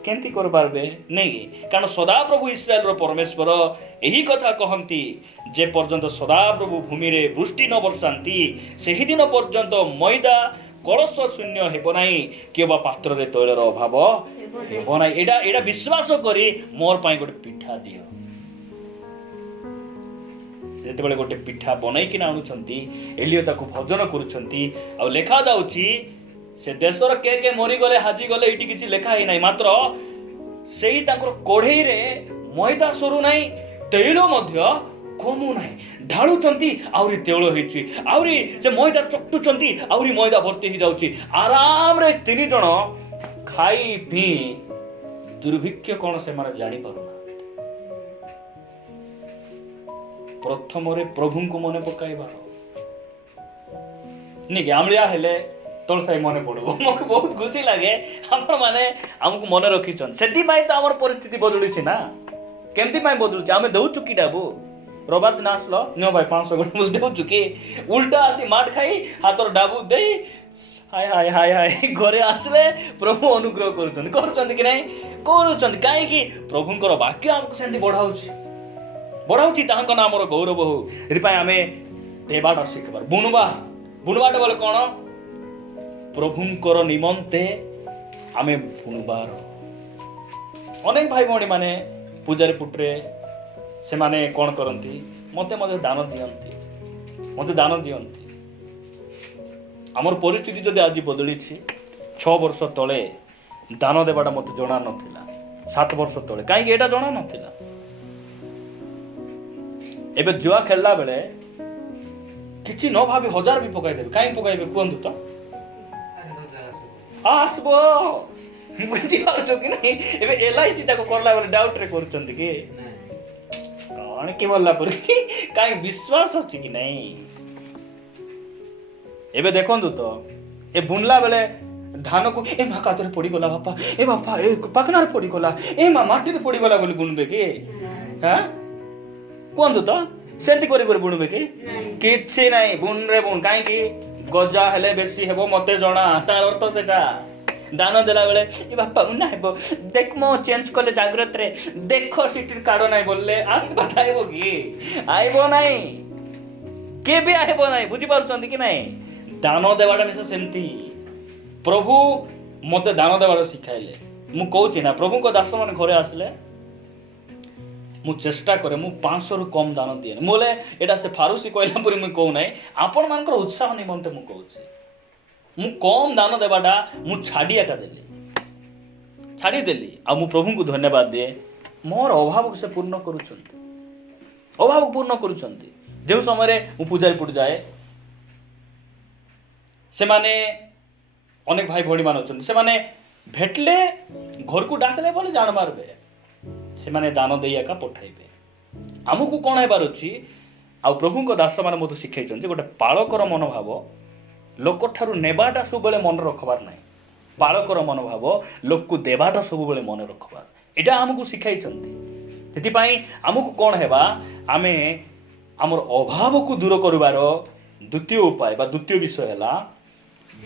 କେମିତି କରିପାରିବେ? ନାଇଁ କି? କାରଣ ସଦାପ୍ରଭୁ ଇସ୍ରାଏଲର ପରମେଶ୍ୱର ଏହି କଥା କହନ୍ତି, ଯେ ପର୍ଯ୍ୟନ୍ତ ସଦାପ୍ରଭୁ ଭୂମିରେ ବୃଷ୍ଟି ନ ବର୍ଷାନ୍ତି, ସେହିଦିନ ପର୍ଯ୍ୟନ୍ତ ମଇଦା କଳସ ଶୂନ୍ୟ ହେବ ନାହିଁ, କିମ୍ବା ପାତ୍ରରେ ତୈଳର ଅଭାବ ହେବ ନାହିଁ। ଏଇଟା ବିଶ୍ୱାସ କରି ମୋର ପାଇଁ ଗୋଟେ ପିଠା ଦିଅ। ଯେତେବେଳେ ଗୋଟେ ପିଠା ବନେଇକିନା ଆଣୁଛନ୍ତି, ଏଲିଓ ତାକୁ ଭୋଜନ କରୁଛନ୍ତି। ଆଉ ଲେଖା ଯାଉଛି, ସେ ଦେଶର କେ ମରିଗଲେ, ହାଜିଗଲେ, ଏଇଠି କିଛି ଲେଖା ହେଇନାହିଁ, ମାତ୍ର ସେଇ ତାଙ୍କର କଢ଼େଇରେ ମଇଦା ସରୁ ନାହିଁ, ତୈଳ ମଧ୍ୟ କମୁ ନାହିଁ। ଢାଳୁଛନ୍ତି, ଆହୁରି ତୈଳ ହେଇଛି, ଆହୁରି ସେ ମଇଦା ଚକଟୁଛନ୍ତି, ଆହୁରି ମଇଦା ଭର୍ତ୍ତି ହେଇଯାଉଛି। ଆରାମରେ 3 ଜଣ ଖାଇ ପିଇ ଦୁର୍ଭିକ୍ଷ କ'ଣ ସେମାନେ ଜାଣିପାରୁନାହାନ୍ତି। ପ୍ରଥମରେ ପ୍ରଭୁଙ୍କୁ ମନେ ପକାଇବାର ନାଇଁ କି? ଆମ୍ଳିଆ ହେଲେ ତୋଳ ସାହି ମନେ ପଡିବ ମୋତେ ବହୁତ ଖୁସି ଲାଗେ ଆପଣ ମାନେ ଆମକୁ ମନେ ରଖିଛନ୍ତି ସେଥିପାଇଁ ତ ଆମର ପରିସ୍ଥିତି ବଦଳୁଛି ନା କେମିତି ପାଇଁ ବଦଳୁଛି ଆମେ ଦଉଛୁ କି ଡାବୁ ରବାର ଦିନ ଆସିଲ ନିଅ ଭାଇ 500 ଖଣ୍ଡେ ବୋଲି ଦେଉଛୁ କି ଉଲ୍ଟା ଆସି ମାଠ ଖାଇ ହାତର ଡାବୁ ଦେଇ ହାय ହାୟ ହାୟ ହାୟ ଘରେ ଆସିଲେ ପ୍ରଭୁ ଅନୁଗ୍ରହ କରୁଛନ୍ତି କି ନାହିଁ କରୁଛନ୍ତି କାହିଁକି ପ୍ରଭୁଙ୍କର ବାକ୍ୟ ଆମକୁ ସେମିତି ବଢାଉଛି ତାଙ୍କ ନାମର ଗୌରବ ହଉ ସେଥିପାଇଁ ଆମେ ଦେବାଟା ଶିଖିବାର ବୁଣବାଟା ବୋଲେ କଣ ପ୍ରଭୁଙ୍କର ନିମନ୍ତେ ଆମେ ବୁଣବାର ଅନେକ ଭାଇ ଭଉଣୀ ମାନେ ପୂଜାରେ ପୁଟରେ ସେମାନେ କଣ କରନ୍ତି ମତେ ଦାନ ଦିଅନ୍ତି ଆମର ପରିସ୍ଥିତି ଯଦି ଆଜି ବଦଳିଛି 6 ବର୍ଷ ତଳେ ଦାନ ଦେବାଟା ମତେ ଜଣା ନଥିଲା 7 ବର୍ଷ ତଳେ କାହିଁକି ଏଇଟା ଜଣା ନଥିଲା ଏବେ ଜୁଆ ଖେଳିଲା ବେଳେ କିଛି ନ ଭାବି 1000 ବି ପକାଇଦେବେ କାହିଁକି ପକାଇବେ କୁହନ୍ତୁ ତ আসবো ବୁଝିପାରୁଛ କି ନାହିଁ ଏବେ LIC ଟାକୁ କରଲା ବେଳେ ଡାଉଟ ରେ କରୁଛନ୍ତି କି କଣ କି ବୋଲଲା ପରେ କାହିଁ ବିଶ୍ୱାସ ଅଛି କି ନାହିଁ ଏବେ ଦେଖନ୍ତୁ ତ ଏ ବୁଣଲା ବେଳେ ଧାନକୁ ଏ ମା କାତରେ ପଡିଗଲା ବାପା ଏ ପାଖନାରେ ପଡିଗଲା ଏ ମା ମାଟିରେ ପଡିଗଲା ବୋଲି ବୁଣବେ କି ହଁ କୁହନ୍ତୁ ତ ସେମିତି କରି ବୁଣବେ କି କିଛି ନାହିଁ ବୁଣରେ ବୁଣ କାହିଁକି ଗଜା ହେଲେ ବେଶୀ ହେବ ମତେ ଜଣା ତାର ଅର୍ଥ ସେଟା ଦାନ ଦେଲା ବେଳେ ଏ ବାପା ଉନା ହେବ ଦେଖ ମୁଁ ଚେଞ୍ଜ କଲେ ଜାଗ୍ରତରେ ଦେଖ ସିଟିର କାଢ ନାହିଁ ବୋଲଲେ ଆଶୀର୍ବାଦ ଆଇବ କି ଆଇବ ନାହିଁ କେବେ ଆଇବ ନାହିଁ ବୁଝିପାରୁଛନ୍ତି କି ନାହିଁ ଦାନ ଦେବାଟା ନିଶ୍ଚୟ ସେମିତି ପ୍ରଭୁ ମତେ ଦାନ ଦେବାର ଶିଖାଇଲେ ମୁଁ କହୁଛି ନା ପ୍ରଭୁଙ୍କ ଦାସ ମାନେ ଘରେ ଆସିଲେ ମୁଁ ଚେଷ୍ଟା କରେ ମୁଁ 500 ରୁ କମ ଦାନ ଦିଏ ମୁଁ ବୋଲେ ଏଇଟା ସେ ଫାରୁସି କହିଲା ପରେ ମୁଁ କହୁ ନାହିଁ ଆପଣ ମାନଙ୍କର ଉତ୍ସାହ ନିମନ୍ତେ ମୁଁ କହୁଛି ମୁଁ କମ ଦାନ ଦେବାଟା ମୁଁ ଛାଡ଼ିଦେଲି ଆଉ ମୁଁ ପ୍ରଭୁଙ୍କୁ ଧନ୍ୟବାଦ ଦିଏ ମୋର ଅଭାବକୁ ସେ ପୂର୍ଣ୍ଣ କରୁଛନ୍ତି ଯେଉଁ ସମୟରେ ମୁଁ ପୂଜାରେ ଯାଏ ସେମାନେ ଅନେକ ଭାଇ ଭଉଣୀ ମାନେ ଅଛନ୍ତି ସେମାନେ ଭେଟଲେ ଘରକୁ ଡାକିଲେ ବୋଲି ଜାଣବାରବେ ସେମାନେ ଦାନ ଦେଇ ଏକା ପଠାଇବେ ଆମକୁ କଣ ହେବାର ଅଛି ଆଉ ପ୍ରଭୁଙ୍କ ଦାସ ମାନେ ମୋତେ ଶିଖେଇଛନ୍ତି ଗୋଟେ ପାଳକର ମନୋଭାବ ଲୋକଠାରୁ ନେବାଟା ସବୁବେଳେ ମନେ ରଖବାର ନାହିଁ ପାଳକର ମନୋଭାବ ଲୋକକୁ ଦେବାଟା ସବୁବେଳେ ମନେ ରଖବାର ଏଇଟା ଆମକୁ ଶିଖାଇଛନ୍ତି ସେଥିପାଇଁ ଆମକୁ କଣ ହେବା ଆମେ ଆମର ଅଭାବକୁ ଦୂର କରିବାର ଦ୍ୱିତୀୟ ଉପାୟ ବା ଦ୍ୱିତୀୟ ବିଷୟ ହେଲା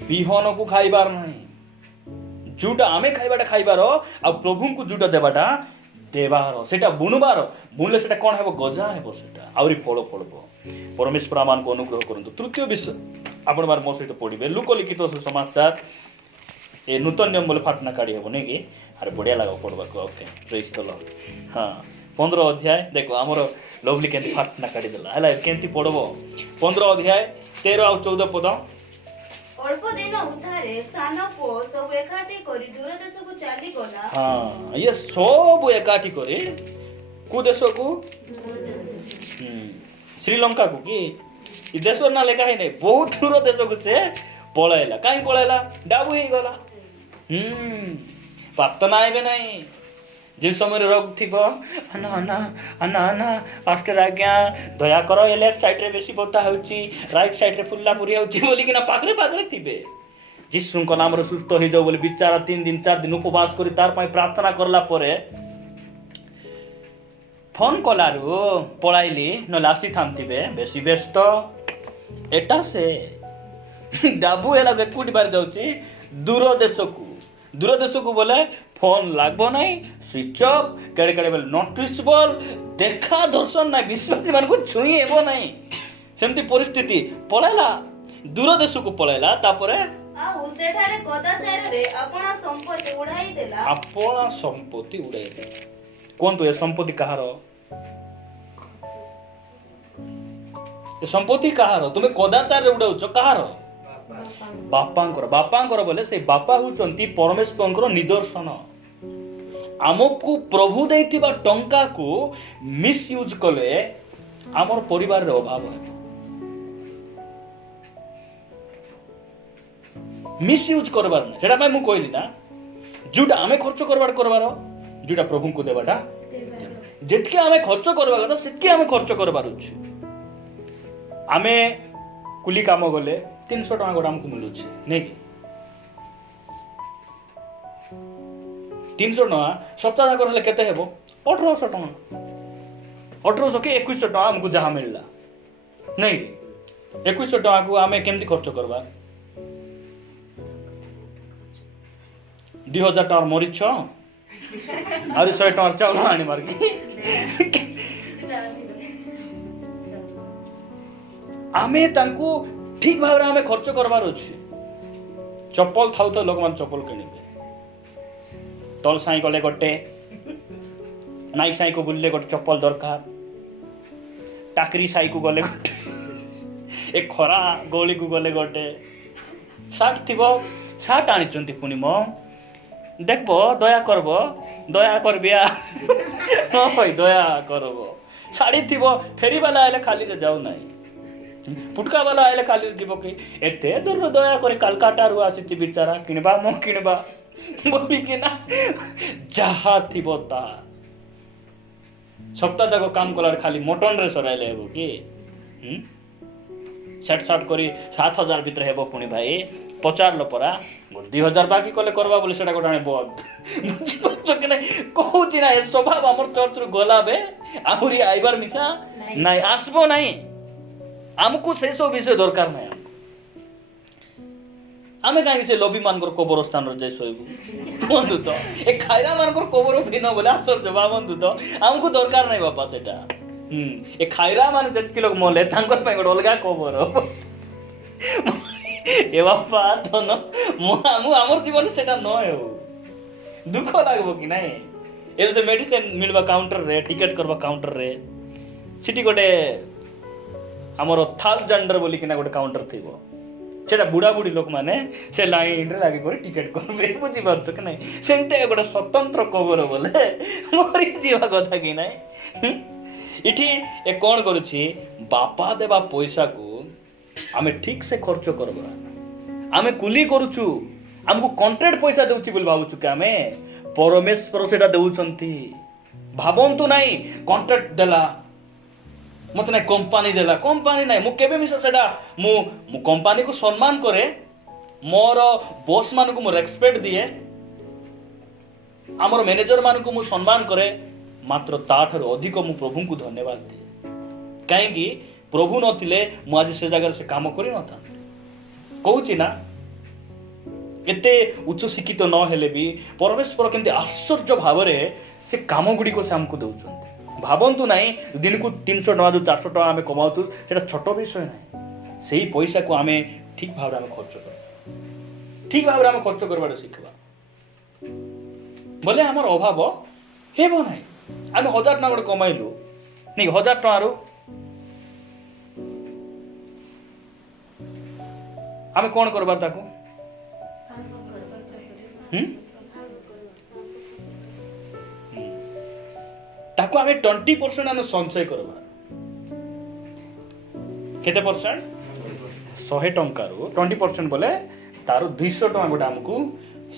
ବିହନକୁ ଖାଇବାର ନାହିଁ ଯୋଉଟା ଆମେ ଖାଇବାର ଆଉ ପ୍ରଭୁଙ୍କୁ ଯୋଉଟା ଦେବାଟା ଦେବାର ସେଟା ବୁଣିଲେ ସେଟା କଣ ହେବ ଗଜା ହେବ ସେଟା ଆହୁରି ଫଳ ଫଳିବ ପରମେଶ୍ୱର ଆମମାନଙ୍କୁ ଅନୁଗ୍ରହ କରନ୍ତୁ ତୃତୀୟ ବିଷୟ ଆପଣ ବାର ମୋ ସହିତ ପଢିବେ ଲୁକ ଲିଖିତ ସମାଚାର ଏ ନୂତନ ନିୟମ ବୋଲେ ଫାଟନା କାଢି ହେବ ନାଇଁ କି ଆରେ ବଢିଆ ଲାଗ ପଢବାକୁ ଓକେ ପ୍ରେଜ ଦ ଲର୍ଡ ହଁ 15 ଅଧ୍ୟାୟ ଦେଖ ଆମର ଲଭଲି କେମିତି ଫାଟନା କାଢିଦେଲା ହେଲା କେମିତି ପଢବ 15 ଅଧ୍ୟାୟ 13 ଆଉ 14 ପଦ ଅଳ୍ପ ଦିନ ଉଦ୍ଧାରେ ସାନ ପୁଅ ସବୁ ଏକାଠି କରି ଦୂର ଦେଶକୁ ଚାଲିଗଲା ହଁ ଇଏ ସବୁ ଏକାଠି କରି କୋଉ ଦେଶକୁ ଶ୍ରୀଲଙ୍କାକୁ କି ଏ ଦେଶର ନା ଲେଖା ହେଇନି ବହୁତ ଦୂର ଦେଶକୁ ସେ ପଳାଇଲା କାହିଁ ପଳାଇଲା ଡାବୁ ହେଇଗଲା ପ୍ରାର୍ଥନା ଏବେ ନାହିଁ ଯେଉଁ ସମୟରେ ରୋଗ ଥିବ ପାଷ୍ଟର ଆଜ୍ଞା ଦୟାକର ଏ ଲେଫ୍ଟ ସାଇଡରେ ବେଶୀ ବଥା ହେଉଛି ରାଇଟ୍ ସାଇଡରେ ଫୁଲା ପୁରି ହେଉଛି ବୋଲିକିନା ପାଖରେ ଥିବେ ଯୀଶୁଙ୍କ ନାମରେ ସୁସ୍ଥ ହେଇଯାଉ ବୋଲି ବିଚାରା 3 ଦିନ 4 ଦିନ ଉପବାସ କରି ତାର ପାଇଁ ପ୍ରାର୍ଥନା କରଲା ପରେ ଫୋନ କଲାରୁ ପଳାଇଲି ନହେଲେ ଆସିଥାନ୍ତିବେ ବେଶୀ ବ୍ୟସ୍ତ ଏଟା ସେ ଡାବୁ ହେଲା କୋଉଠି ବାହାରି ଯାଉଛି ଦୂର ଦେଶକୁ ବୋଲେ ଫୋନ ଲାଗବ ନାହିଁ ସୁଇଚ ଅଫ୍ କେଡ଼େ ବେଲେ ନଟ୍ ରିଚେବଲ ଦେଖା ଦର୍ଶନ ନାହିଁ ବିଶ୍ୱାସୀ ମାନଙ୍କୁ ଛୁଇଁ ହେବ ନାହିଁ ସେମିତି ପରିସ୍ଥିତି ପଳାଇଲା ଦୂର ଦେଶକୁ ପଳାଇଲା ତାପରେ ଆଉ ସେଠାରେ କଦାଚାରରେ ଆପଣା ସମ୍ପତ୍ତି ଉଡ଼ାଇଦେଲା କୁହନ୍ତୁ ଏ ସମ୍ପତ୍ତି କାହାର ଏ ସମ୍ପତ୍ତି କାହାର ତୁମେ କଦାଚାରରେ ଉଡାଉଛ କାହାର ବାପାଙ୍କର ବୋଲେ ସେ ବାପା ହଉଛନ୍ତି ପରମେଶ୍ୱରଙ୍କର ନିଦର୍ଶନ ଆମକୁ ପ୍ରଭୁ ଦେଇଥିବା ଟଙ୍କାକୁ ମିସୟୁଜ କଲେ ଆମର ପରିବାରରେ ଅଭାବ ହେବ ମିସୟୁଜ କରବାର ନାହିଁ ସେଟା ପାଇଁ ମୁଁ କହିଲି ନା ଯୋଉଟା ଆମେ ଖର୍ଚ୍ଚ କରବାର ଯୋଉଟା ପ୍ରଭୁଙ୍କୁ ଦେବାଟା ଯେତିକି ଆମେ ଖର୍ଚ୍ଚ କରିବା କଥା ସେତିକି ଆମେ ଖର୍ଚ୍ଚ କରିବାର ଅଛି ଆମେ କୁଲି କାମ ଗଲେ 300 ଟଙ୍କା ଗୋଟେ ଆମକୁ ମିଳୁଛି ନାଇଁ କି 300 टका सप्ताह जाक हेले केते हेबो 1800 टका 1800 के 2100 टका हमको जहाँ मिलला नहीं 2100 टका को आमे केमती खर्च करबा 2000 टका मरीच आउरी 100 टका चाउल आनी मारकी आमे तांको ठीक भाव आमे खर्च करबार अछि चप्पल थाउ तो लोक मान चप्पल किनिबे तल साई गले गोटे नाई साई को बुलले गोटे चप्पल दरकार टाकरी साई को गले गोटे एक खरा गोली को गले गोटे सार्ट थिबो सार्ट आनिचंती पुनी म देखबो दया करबो दया करबिया होय दया करबो साड़ी थिबो फेरी वाला आले खाली रे जाऊ नाही पुटका वाला आले खाली जीव कि एते दूर दया करे कलकत्ता रु आसी बिचारा किनबा मो किनबा बोली कि ना जहा थिबो ता सप्ताह जाक काम कलार खाली मटन रे सराइले हेबो कि सेट साट करी 7000 भीतर हेबो पुनी भाई पचारलो परा 2000 बाकी कले करबा बोले सेटा गोटाने बद बुझी पछो कि नहीं कहूची ना ए स्वभाव हमर चर्च रु गलाबे आहुरी आइबार मिसा नाही आसबो नाही आमको से सब विषय दरकार नाही आमे काहे से लोभी मान कर कब्रस्तान रे जाय सोइबु बंधु तो ए खायरा मान कर कब्र बिन बोले आसर जवाब बंधु तो हमको दरकार नाही बापा सेटा ए खायरा मान जत लोग मोले तांकर पे अलगा कब्र ए बापा तो न हमर जीवन सेटा न हो दुख लागबो कि नाही ए से मेडिसिन मिलबा काउंटर रे टिकट करबा काउंटर रे सिटी गोटे हमर थाल जेंडर बोली कि ना गोटे काउंटर थिबो सेटा बुढ़ा बुढ़ी लोक माने से लाइन रे लागी कर टिकट करबे बुझी बात कि नाही सेंते गोटे स्वतंत्र कबर बोले मरि जीवा कथा कि नाही इठी ए कोन करूची बापा देबा पैसा को आमे ठीक से खर्च करबा आमे कुली करूछु हमको कॉन्ट्रैक्ट पैसा देउची बोल भाबुछु कि आमे परमेश्वर सेटा देउचंती भाबंतु नाही कॉन्ट्रैक्ट देला मत ना कंपनी देला कंपनी नाही मु केबे मिसा सेटा मु कंपनी को सम्मान करे मोर बॉस मान को मु रेस्पेक्ट दिए हमर मैनेजर मान को मु सम्मान करे मात्र ताठर अधिक मु प्रभु को धन्यवाद दिए काहे कि प्रभु नथिले मु आज से जगह से काम करि नथा कहूची ना एते उच्च शिक्षित न हेले भी परमेश्वर केमती आश्चर्य भाव रे से काम गुडी को से हमको दउछन भाबंतु नाही दिन को 300 टका 400 टका आमे कमाउतु सेटा छोट विषय नाही सेही पैसा को आमे ठीक भाव रे आमे खर्च कर ठीक भाव रे आमे खर्च करबार शिखबा बोले हमर अभाव हेबो नाही आमे 1000 टका गोटे कमाइलु नहीं 1000 टका रो आमे कोन करबार ताको ताको आमे 20% आमे संचय करबा केते परसेंट 100 टंका रो 20% बोले तारो 200 टका गोटा हमको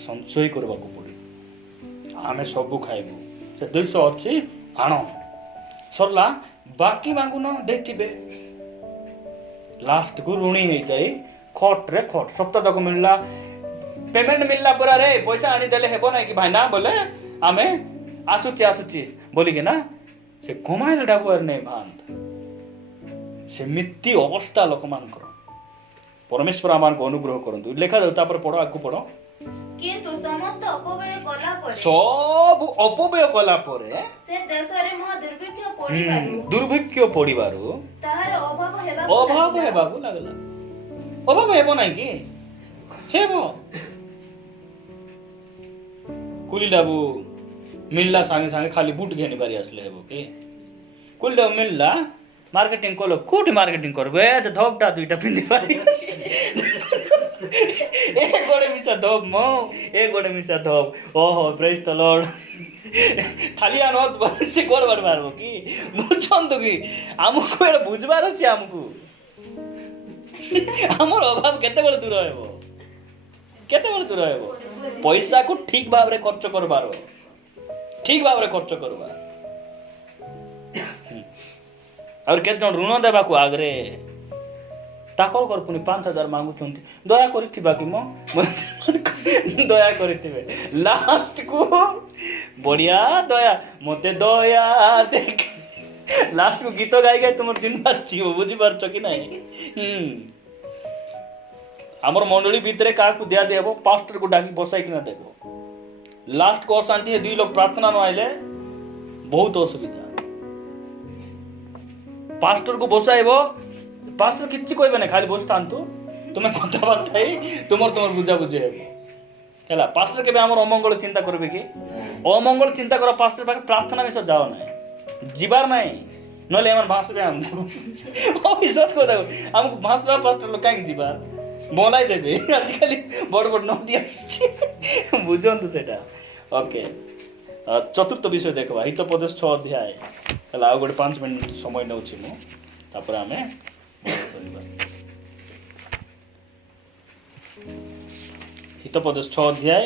संचय करबा को पड़ी आमे सब खाइबो से 200 अछि आनो सरला बाकी मांगु न देखिबे लास्ट को ऋणी हे जाई खट रे खट सप्ताह तक मिलला पेमेंट मिलला पूरा रे पैसा आनी देले हेबो ना कि भाई ना बोले आमे आसुची बोली के ना से कमाइल डाबुआर नै भांत से मित्ति अवस्था लोक मान कर परमेश्वर आमान को अनुग्रह करंतु लेखा जाउता पर पढो आकु पढो किंतु समस्त अपव्यय कला परे सब अपव्यय कला परे से देश रे महा दुर्भिक्ष पडिबारु तार अभाव हेबाकु लागला अभाव हेबो नै कि हेबो कुली डाबू मिलला सांगे सांगे खाली बूट घेनी बारी आसले हेबो कि कुली डाबू मिलला मार्केटिंग कोलो कोठी मार्केटिंग करबे त धोपटा दुईटा पिंदी पारी ए गोडे मिसा धोप मो ए गोडे मिसा धोप ओहो प्रेज द लॉर्ड खाली अनोत बसे गोड बड मारबो कि बुझन तो कि हमको एटा बुझबार अछि हमको हमर अभाव केते बड दूर हेबो पैसा को ठीक भाव रे खर्च करबार ठीक भाव रे खर्च करबा और केते जन ऋण देबा को आगरे ତାଙ୍କର କର ପୁଣି 5,000 ମାଗୁଛନ୍ତି ଦୟା କରିଥିବା କି ମୋ ଦୟା କରିଥିବେ ଲାଷ୍ଟକୁ ବଢିଆ ଦୟା ମତେ ଦୟା ଦେଖ ଲାଷ୍ଟକୁ ଗୀତ ଗାଇ ଗାଇ ତୁମର ଦିନ ବାଜିବ ବୁଝିପାରୁଛ କି ନାହିଁ ଆମର ମଣ୍ଡଳୀ ଭିତରେ କାହାକୁ ଦିଆ ଦିଆବ ପାଷ୍ଟରକୁ ଡାକି ବସାଇକିନା ଦେବ ଲାଷ୍ଟକୁ ଅଶାନ୍ତି 2 ଲୋକ ପ୍ରାର୍ଥନା ନ ଆଇଲେ ବହୁତ ଅସୁବିଧା ପାଷ୍ଟରକୁ ବସାଇବ ପାଷ୍ଟର କିଛି କହିବେ ନାହିଁ ଖାଲି ବସିଥାନ୍ତୁ ତୁମେ କଥାବାର୍ତ୍ତା ହେଇ ତୁମର ବୁଝାବୁଝି ହେବ ହେଲା ପାଷ୍ଟର କେବେ ଆମର ଅମଙ୍ଗଳ ଚିନ୍ତା କରିବେ କି ଅମଙ୍ଗଳ ଚିନ୍ତା କର ପାଷ୍ଟର ପାଖରେ ପ୍ରାର୍ଥନା ବିଷୟ ଯାଅ ନାହିଁ ଯିବାର ନାହିଁ ନହେଲେ ଆମର ଭାଷବେ ଆମକୁ ବିଶ୍ୱାସ କଥା ଆମକୁ ଭାଷବା ପାଷ୍ଟର ଲୋକ କାହିଁକି ଯିବା ବନାଇ ଦେବେ ଆଜିକାଲି ବଡ଼ ବଡ଼ ନଦୀ ଆସୁଛି ବୁଝନ୍ତୁ ସେଇଟା ଓକେ ଚତୁର୍ଥ ବିଷୟ ଦେଖିବା ହିତୋପଦେଶ 6 ଅଧ୍ୟାୟ ହେଲା ଆଉ ଗୋଟେ 5 ମିନିଟ୍ ସମୟ ନେଉଛି ମୁଁ ତାପରେ ଆମେ କରିବା ହିତୋପଦେଶ 6 ଅଧ୍ୟାୟ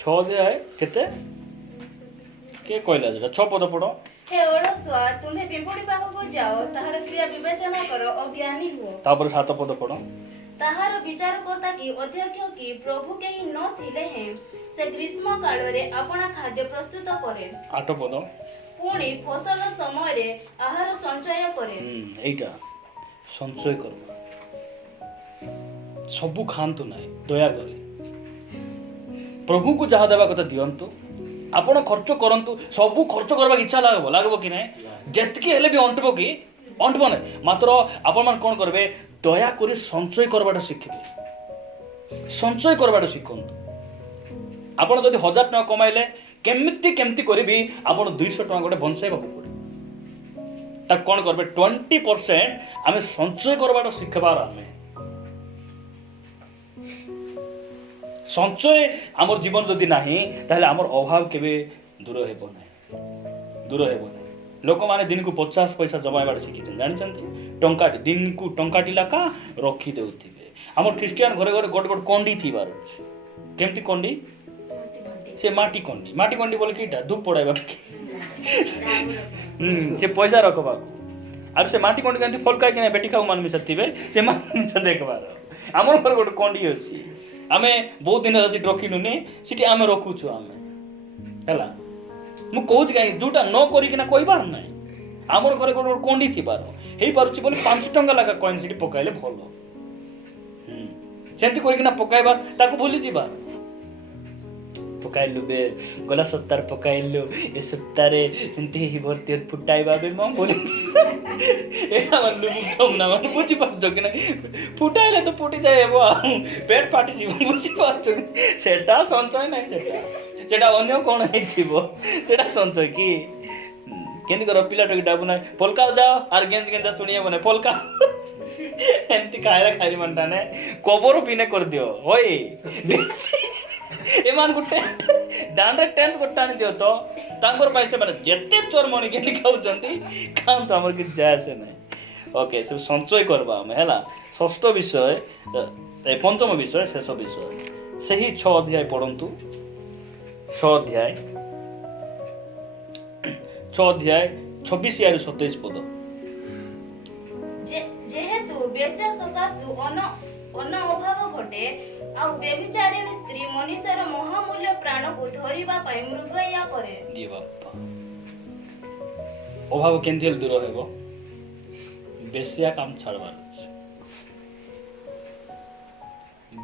6 ଅଧ୍ୟାୟ କେତେ କିଏ କହିଲା ସେଟା 6 ପଦ ପଢ हे ओडसुआ तुम्हें पिंपुड़ी पाखକୁ ଯାଅ ତାହାର କ୍ରିୟା ବିବେଚନା କର ଅଜ୍ଞାନୀ ହୁଅ ତାପରେ 7 ପଦ ପଢ ତାହାର ବିଚାରକର୍ତ୍ତା କି ଅଧ୍ୟକ୍ଷ କି ପ୍ରଭୁ କେହି ନଥିଲେ ହେଁ ସେ ଗ୍ରୀଷ୍ମ କାଳରେ ଆପଣା ଖାଦ୍ୟ ପ୍ରସ୍ତୁତ କରେ 8 ପଦ ପୁଣି ଫସଲ ସମୟରେ ଆହାର ସଞ୍ଚୟ କରେ ଏଇଟା ସଞ୍ଚୟ କରିବା ସବୁ ଖାଆନ୍ତୁ ନାହିଁ ଦୟାକରି ପ୍ରଭୁଙ୍କୁ ଯାହା ଦେବା କଥା ଦିଅନ୍ତୁ ଆପଣ ଖର୍ଚ୍ଚ କରନ୍ତୁ ସବୁ ଖର୍ଚ୍ଚ କରିବାକୁ ଇଚ୍ଛା ଲାଗିବ କି ନାହିଁ ଯେତିକି ହେଲେ ବି ଅଣ୍ଟିବ କି ଅଣ୍ଟିବ ନାହିଁ ମାତ୍ର ଆପଣମାନେ କ'ଣ କରିବେ ଦୟାକରି ସଞ୍ଚୟ କରିବାଟା ଶିଖିବେ ସଞ୍ଚୟ କରିବାଟା ଶିଖନ୍ତୁ ଆପଣ ଯଦି 1,000 ଟଙ୍କା କମାଇଲେ କେମିତି କରିବି ଆପଣ 200 ଟଙ୍କା ଗୋଟେ ବଞ୍ଚାଇବାକୁ ପଡ଼ିବ ତାକୁ କ'ଣ କରିବେ 20% ଆମେ ସଞ୍ଚୟ କରିବାଟା ଶିଖିବାର ଆମେ ସଞ୍ଚୟ ଆମର ଜୀବନ ଯଦି ନାହିଁ ତାହେଲେ ଆମର ଅଭାବ କେବେ ଦୂର ହେବ ନାହିଁ ଲୋକମାନେ ଦିନକୁ 50 ପଇସା ଜମାଇବାଟା ଶିଖିଛନ୍ତି ଜାଣିଛନ୍ତି ଟଙ୍କାଟି ଦିନକୁ ଟଙ୍କାଟି ଲେଖା ରଖି ଦେଉଥିବେ ଆମର ଖ୍ରୀଷ୍ଟିଆନ ଘରେ ଘରେ ଗୋଟେ କଣ୍ଡି ଥିବାର ଅଛି କେମିତି କଣ୍ଡି ସେ ମାଟି କଣ୍ଡି ବୋଲେ କିଟା ଧୂପ ପଡ଼ାଇବା ସେ ପଇସା ରଖବାକୁ ଆଉ ସେ ମାଟି କଣ୍ଡି କେମିତି ଫଲକା କିନା ବେଟି ଖାଉ ମାନ ମିଶା ଥିବେ ସେ ମିଶା ଦେଖବାର ଆମର ଘରେ ଗୋଟେ କଣ୍ଡି ଅଛି ଆମେ ବହୁତ ଦିନ ସେଠି ରଖିଲୁନି ସେଠି ଆମେ ରଖୁଛୁ ଆମେ ହେଲା ମୁଁ କହୁଛି କାହିଁକି ଯୋଉଟା ନ କରିକିନା କହିବାର ନାହିଁ ଆମର ଘରେ ଗୋଟେ କଣ୍ଡି ଥିବାର ହେଇପାରୁଛି ବୋଲି 5 ଟଙ୍କା ଲେଖା କଏନ୍ ସେଠି ପକାଇଲେ ଭଲ ସେମିତି କରିକିନା ପକାଇବା ତାକୁ ଭୁଲିଯିବା ପକାଇଲୁ ବେ ଗଲା ସପ୍ତାହରେ ପକାଇଲୁ ଏ ସପ୍ତାହରେ ସେମିତି ଭର୍ତ୍ତି ଫୁଟାଇବା ବେ ମୁଁ ବୋଲି ଏଇଟା ମାନେ ନା ମାନେ ବୁଝିପାରୁଛ କି ନା ଫୁଟାଇଲେ ତ ଫୁଟିଯାଏ ହେବ ଆଉ ପେଟ ଫାଟିଯିବ ବୁଝିପାରୁଛ ସେଟା ସଞ୍ଚୟ ନାହିଁ ସେଟା ଅନ୍ୟ କ'ଣ ହେଇଥିବ ସେଟା ସଞ୍ଚୟ କି କେମିତି କର ପିଲାଟାକୁ ଡାବୁ ନାହିଁ ପଲକା ଯାଅ ଆର୍ ଗେଞ୍ଜା ଶୁଣି ହେବ ନାହିଁ ପଲକା ଏମିତି ଖାଇଲା ଖାଇ ମାନଟା ନେ କବର ପିନେ କରିଦିଅ ହଇ ଏମାନଙ୍କୁ ଦାଣ୍ଡରେ ଟେଣ୍ଟ ଗୋଟେ ଆଣି ଦିଅ ତ ତାଙ୍କର ପାଇଁ ସେମାନେ ଯେତେ ଚୋରମଣି କେମିତି ଖାଉଛନ୍ତି ଖାଆନ୍ତୁ ଆମର କିଛି ଯାଏ ଆସେ ନାହିଁ ଓକେ ସବୁ ସଞ୍ଚୟ କରିବା ଆମେ ହେଲା ଷଷ୍ଠ ବିଷୟ ପଞ୍ଚମ ବିଷୟ ଶେଷ ବିଷୟ ସେହି 6 ଅଧ୍ୟାୟ ପଢ଼ନ୍ତୁ 6 ଅଧ୍ୟାୟ 26 ରୁ 27 ପଦ ଯେହେତୁ ବେଶ୍ୟା ସକାଶୁ ଅନ୍ନ ଅଭାବ ଘଟେ ଆଉ ବ୍ୟଭିଚାରିଣୀ ସ୍ତ୍ରୀ ମନୁଷ୍ୟର ମହାମୂଲ୍ୟ ପ୍ରାଣକୁ ଧରିବା ପାଇଁ ମୃଗୟା କରେ ଅଭାବ କେମିତି ହେଲେ ଦୂର ହେବ ବେଶ୍ୟା କାମ ଛାଡ଼ବାର ଅଛି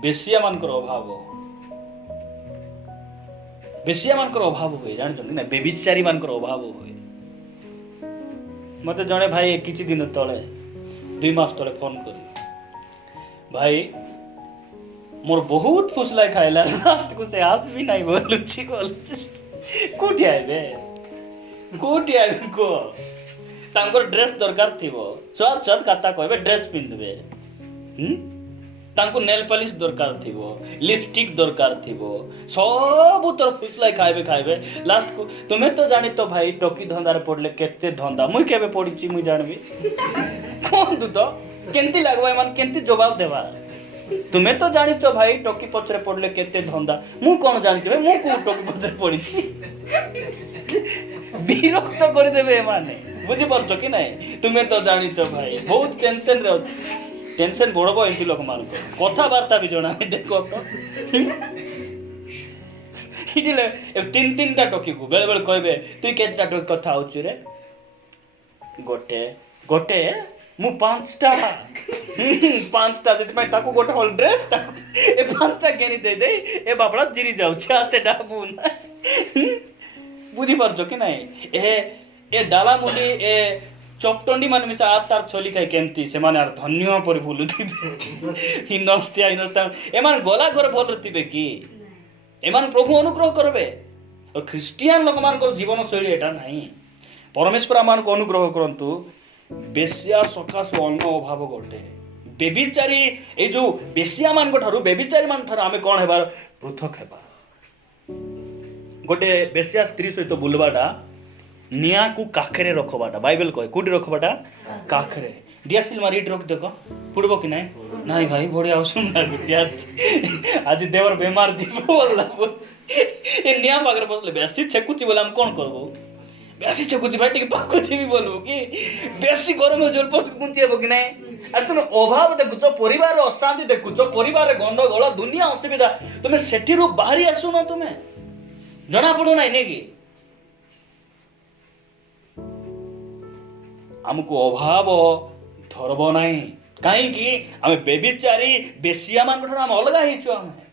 ବେଶ୍ୟା ମାନଙ୍କର ଅଭାବ ହୁଏ ଜାଣିଛନ୍ତି ନା ବ୍ୟଭିଚାରୀ ମାନଙ୍କର ଅଭାବ ହୁଏ ମତେ ଜଣେ ଭାଇ କିଛି ଦିନ ତଳେ 2 ମାସ ତଳେ ଫୋନ କରି ଭାଇ मोर बहुत फुसला खाइला लास्ट को से आस भी नहीं बोलुची कोठी आइबे को तांकर ड्रेस दरकार थिबो चल कथा कहबे ड्रेस पिनबे तांको नेल पॉलिश दरकार थिबो लिपस्टिक दरकार थिबो सब तर फुसला खाइबे लास्ट को तुम्हें तो जानी तो भाई टोकी धंदार पड़ले केते धंदा मुई केबे पड़िची मुई जानबी कोन तू तो केंती लागबा मान केंती जवाब देबा ତୁମେ ତ ଜାଣିଛ ଭାଇ ଟକି ପଛରେ ପଡିଲେ କେତେ ଧନ୍ଦା। ମୁଁ କଣ ଜାଣିଛି ଭାଇ, ମୁଁ କୋଉ ଟକି ପଛରେ ପଡିଛି। ବିରକ୍ତ କରିଦେବେ ଏମାନେ, ବୁଝିପାରୁଛ କି ନାଇଁ? ତୁମେ ତ ଜାଣିଛ ଭାଇ, ବହୁତ ଟେନସନରେ ଅଛି। ଟେନସନ ବଢବ ଏମିତି ଲୋକମାନଙ୍କ କଥାବାର୍ତ୍ତା ବି ଜଣା ନାହିଁ। ଦେଖ ତ ତିନିଟା ଟକିକୁ ବେଳେ ବେଳେ କହିବେ ତୁଇ କେତେଟା ଟକି କଥା ହଉଛୁ ରେ? ଗୋଟେ ଗୋଟେ ମୁଁ ପାଞ୍ଚଟା। ସେଥିପାଇଁ ତାକୁ ଗୋଟେ ହଳ ଡ୍ରେସ୍ ଏ ପାଞ୍ଚଟା କିଣି ଦେଇ ଏ ବାପଡ଼ା ଚିରି ଯାଉଛି ହାତେ ଡାକୁ ନା। ବୁଝିପାରୁଛ କି ନାଇଁ? ଏ ଡାଲାମୁଣ୍ଡି ଏ ଚପଟଣ୍ଡି ମାନେ ମିଶା ତାର ଛଲି ଖାଇ କେମିତି ସେମାନେ ଆର ଧନ୍ୟ ପରି ବୁଲୁଥିବେ। ହିନସ୍ତିଆ ଏମାନେ ଗଲା ଘରେ ଭଲରେ ଥିବେ କି? ଏମାନେ ପ୍ରଭୁ ଅନୁଗ୍ରହ କରିବେ। ଖ୍ରୀଷ୍ଟିଆନ ଲୋକମାନଙ୍କର ଜୀବନ ଶୈଳୀ ଏଟା ନାହିଁ। ପରମେଶ୍ୱର ଆମମାନଙ୍କୁ ଅନୁଗ୍ରହ କରନ୍ତୁ। ବେଶ୍ୟା ସକାଶୁ ଅନ୍ନ ଅଭାବ ଗୋଟେ। ବେବିଚାରୀ ଏଇ ଯୋଉ ବେଶ୍ୟା ମାନଙ୍କ ଠାରୁ ବେବିଚାରୀ ମାନଙ୍କ ଠାରୁ ଆମେ କଣ ହେବାର? ପୃଥକ ହେବା। ଗୋଟେ ବେଶ୍ୟା ସ୍ତ୍ରୀ ସହିତ ବୁଲବାଟା ନିଆଁକୁ କାଖରେ ରଖବାଟା ବାଇବେଲ କହେ। କୋଉଠି ରଖବାଟା? କାଖରେ। ଦିଆସିଲ ମାରି ଏଠି ରଖି ଦେଖ ପୁଡବ କି ନାଇଁ? ନାଇଁ ଭାଇ ବଢିଆ ଅସୁନ୍ଦର ଲାଗୁଛି। ଆଜି ଦେବର ବେମାର ଯିବ ଏ ନିଆଁ ପାଖରେ ବସିଲେ ବେଶୀ ଛେକୁଛି ବୋଲେ ଆମେ କଣ କରବୁ? ବେଶୀ ଛେକୁଛି ଭାଇ ଟିକେ ପାଖକୁ ଯିବି ବୋଲବୁ କି? ବେଶୀ ଗରମ ଜୋର ଗୁଞ୍ଚି ହେବ କି ନାଇଁ? ଆରେ ତୁମେ ଅଭାବ ଦେଖୁଛ, ପରିବାରରେ ଅଶାନ୍ତି ଦେଖୁଛ, ପରିବାରରେ ଗଣ୍ଡଗୋଳ, ଦୁନିଆ ଅସୁବିଧା, ତୁମେ ସେଠିରୁ ବାହାରି ଆସୁନ। ତୁମେ ଜଣା ପଡୁନାହିଁ ନାଇଁ? ଆମକୁ ଅଭାବ ଧରବ ନାହିଁ। କାହିଁକି? ଆମେ ବେବିଚାରୀ ବେଶ୍ୟା ମାନଙ୍କ ଠାରୁ ଆମେ ଅଲଗା ହେଇଛୁ। ଆମେ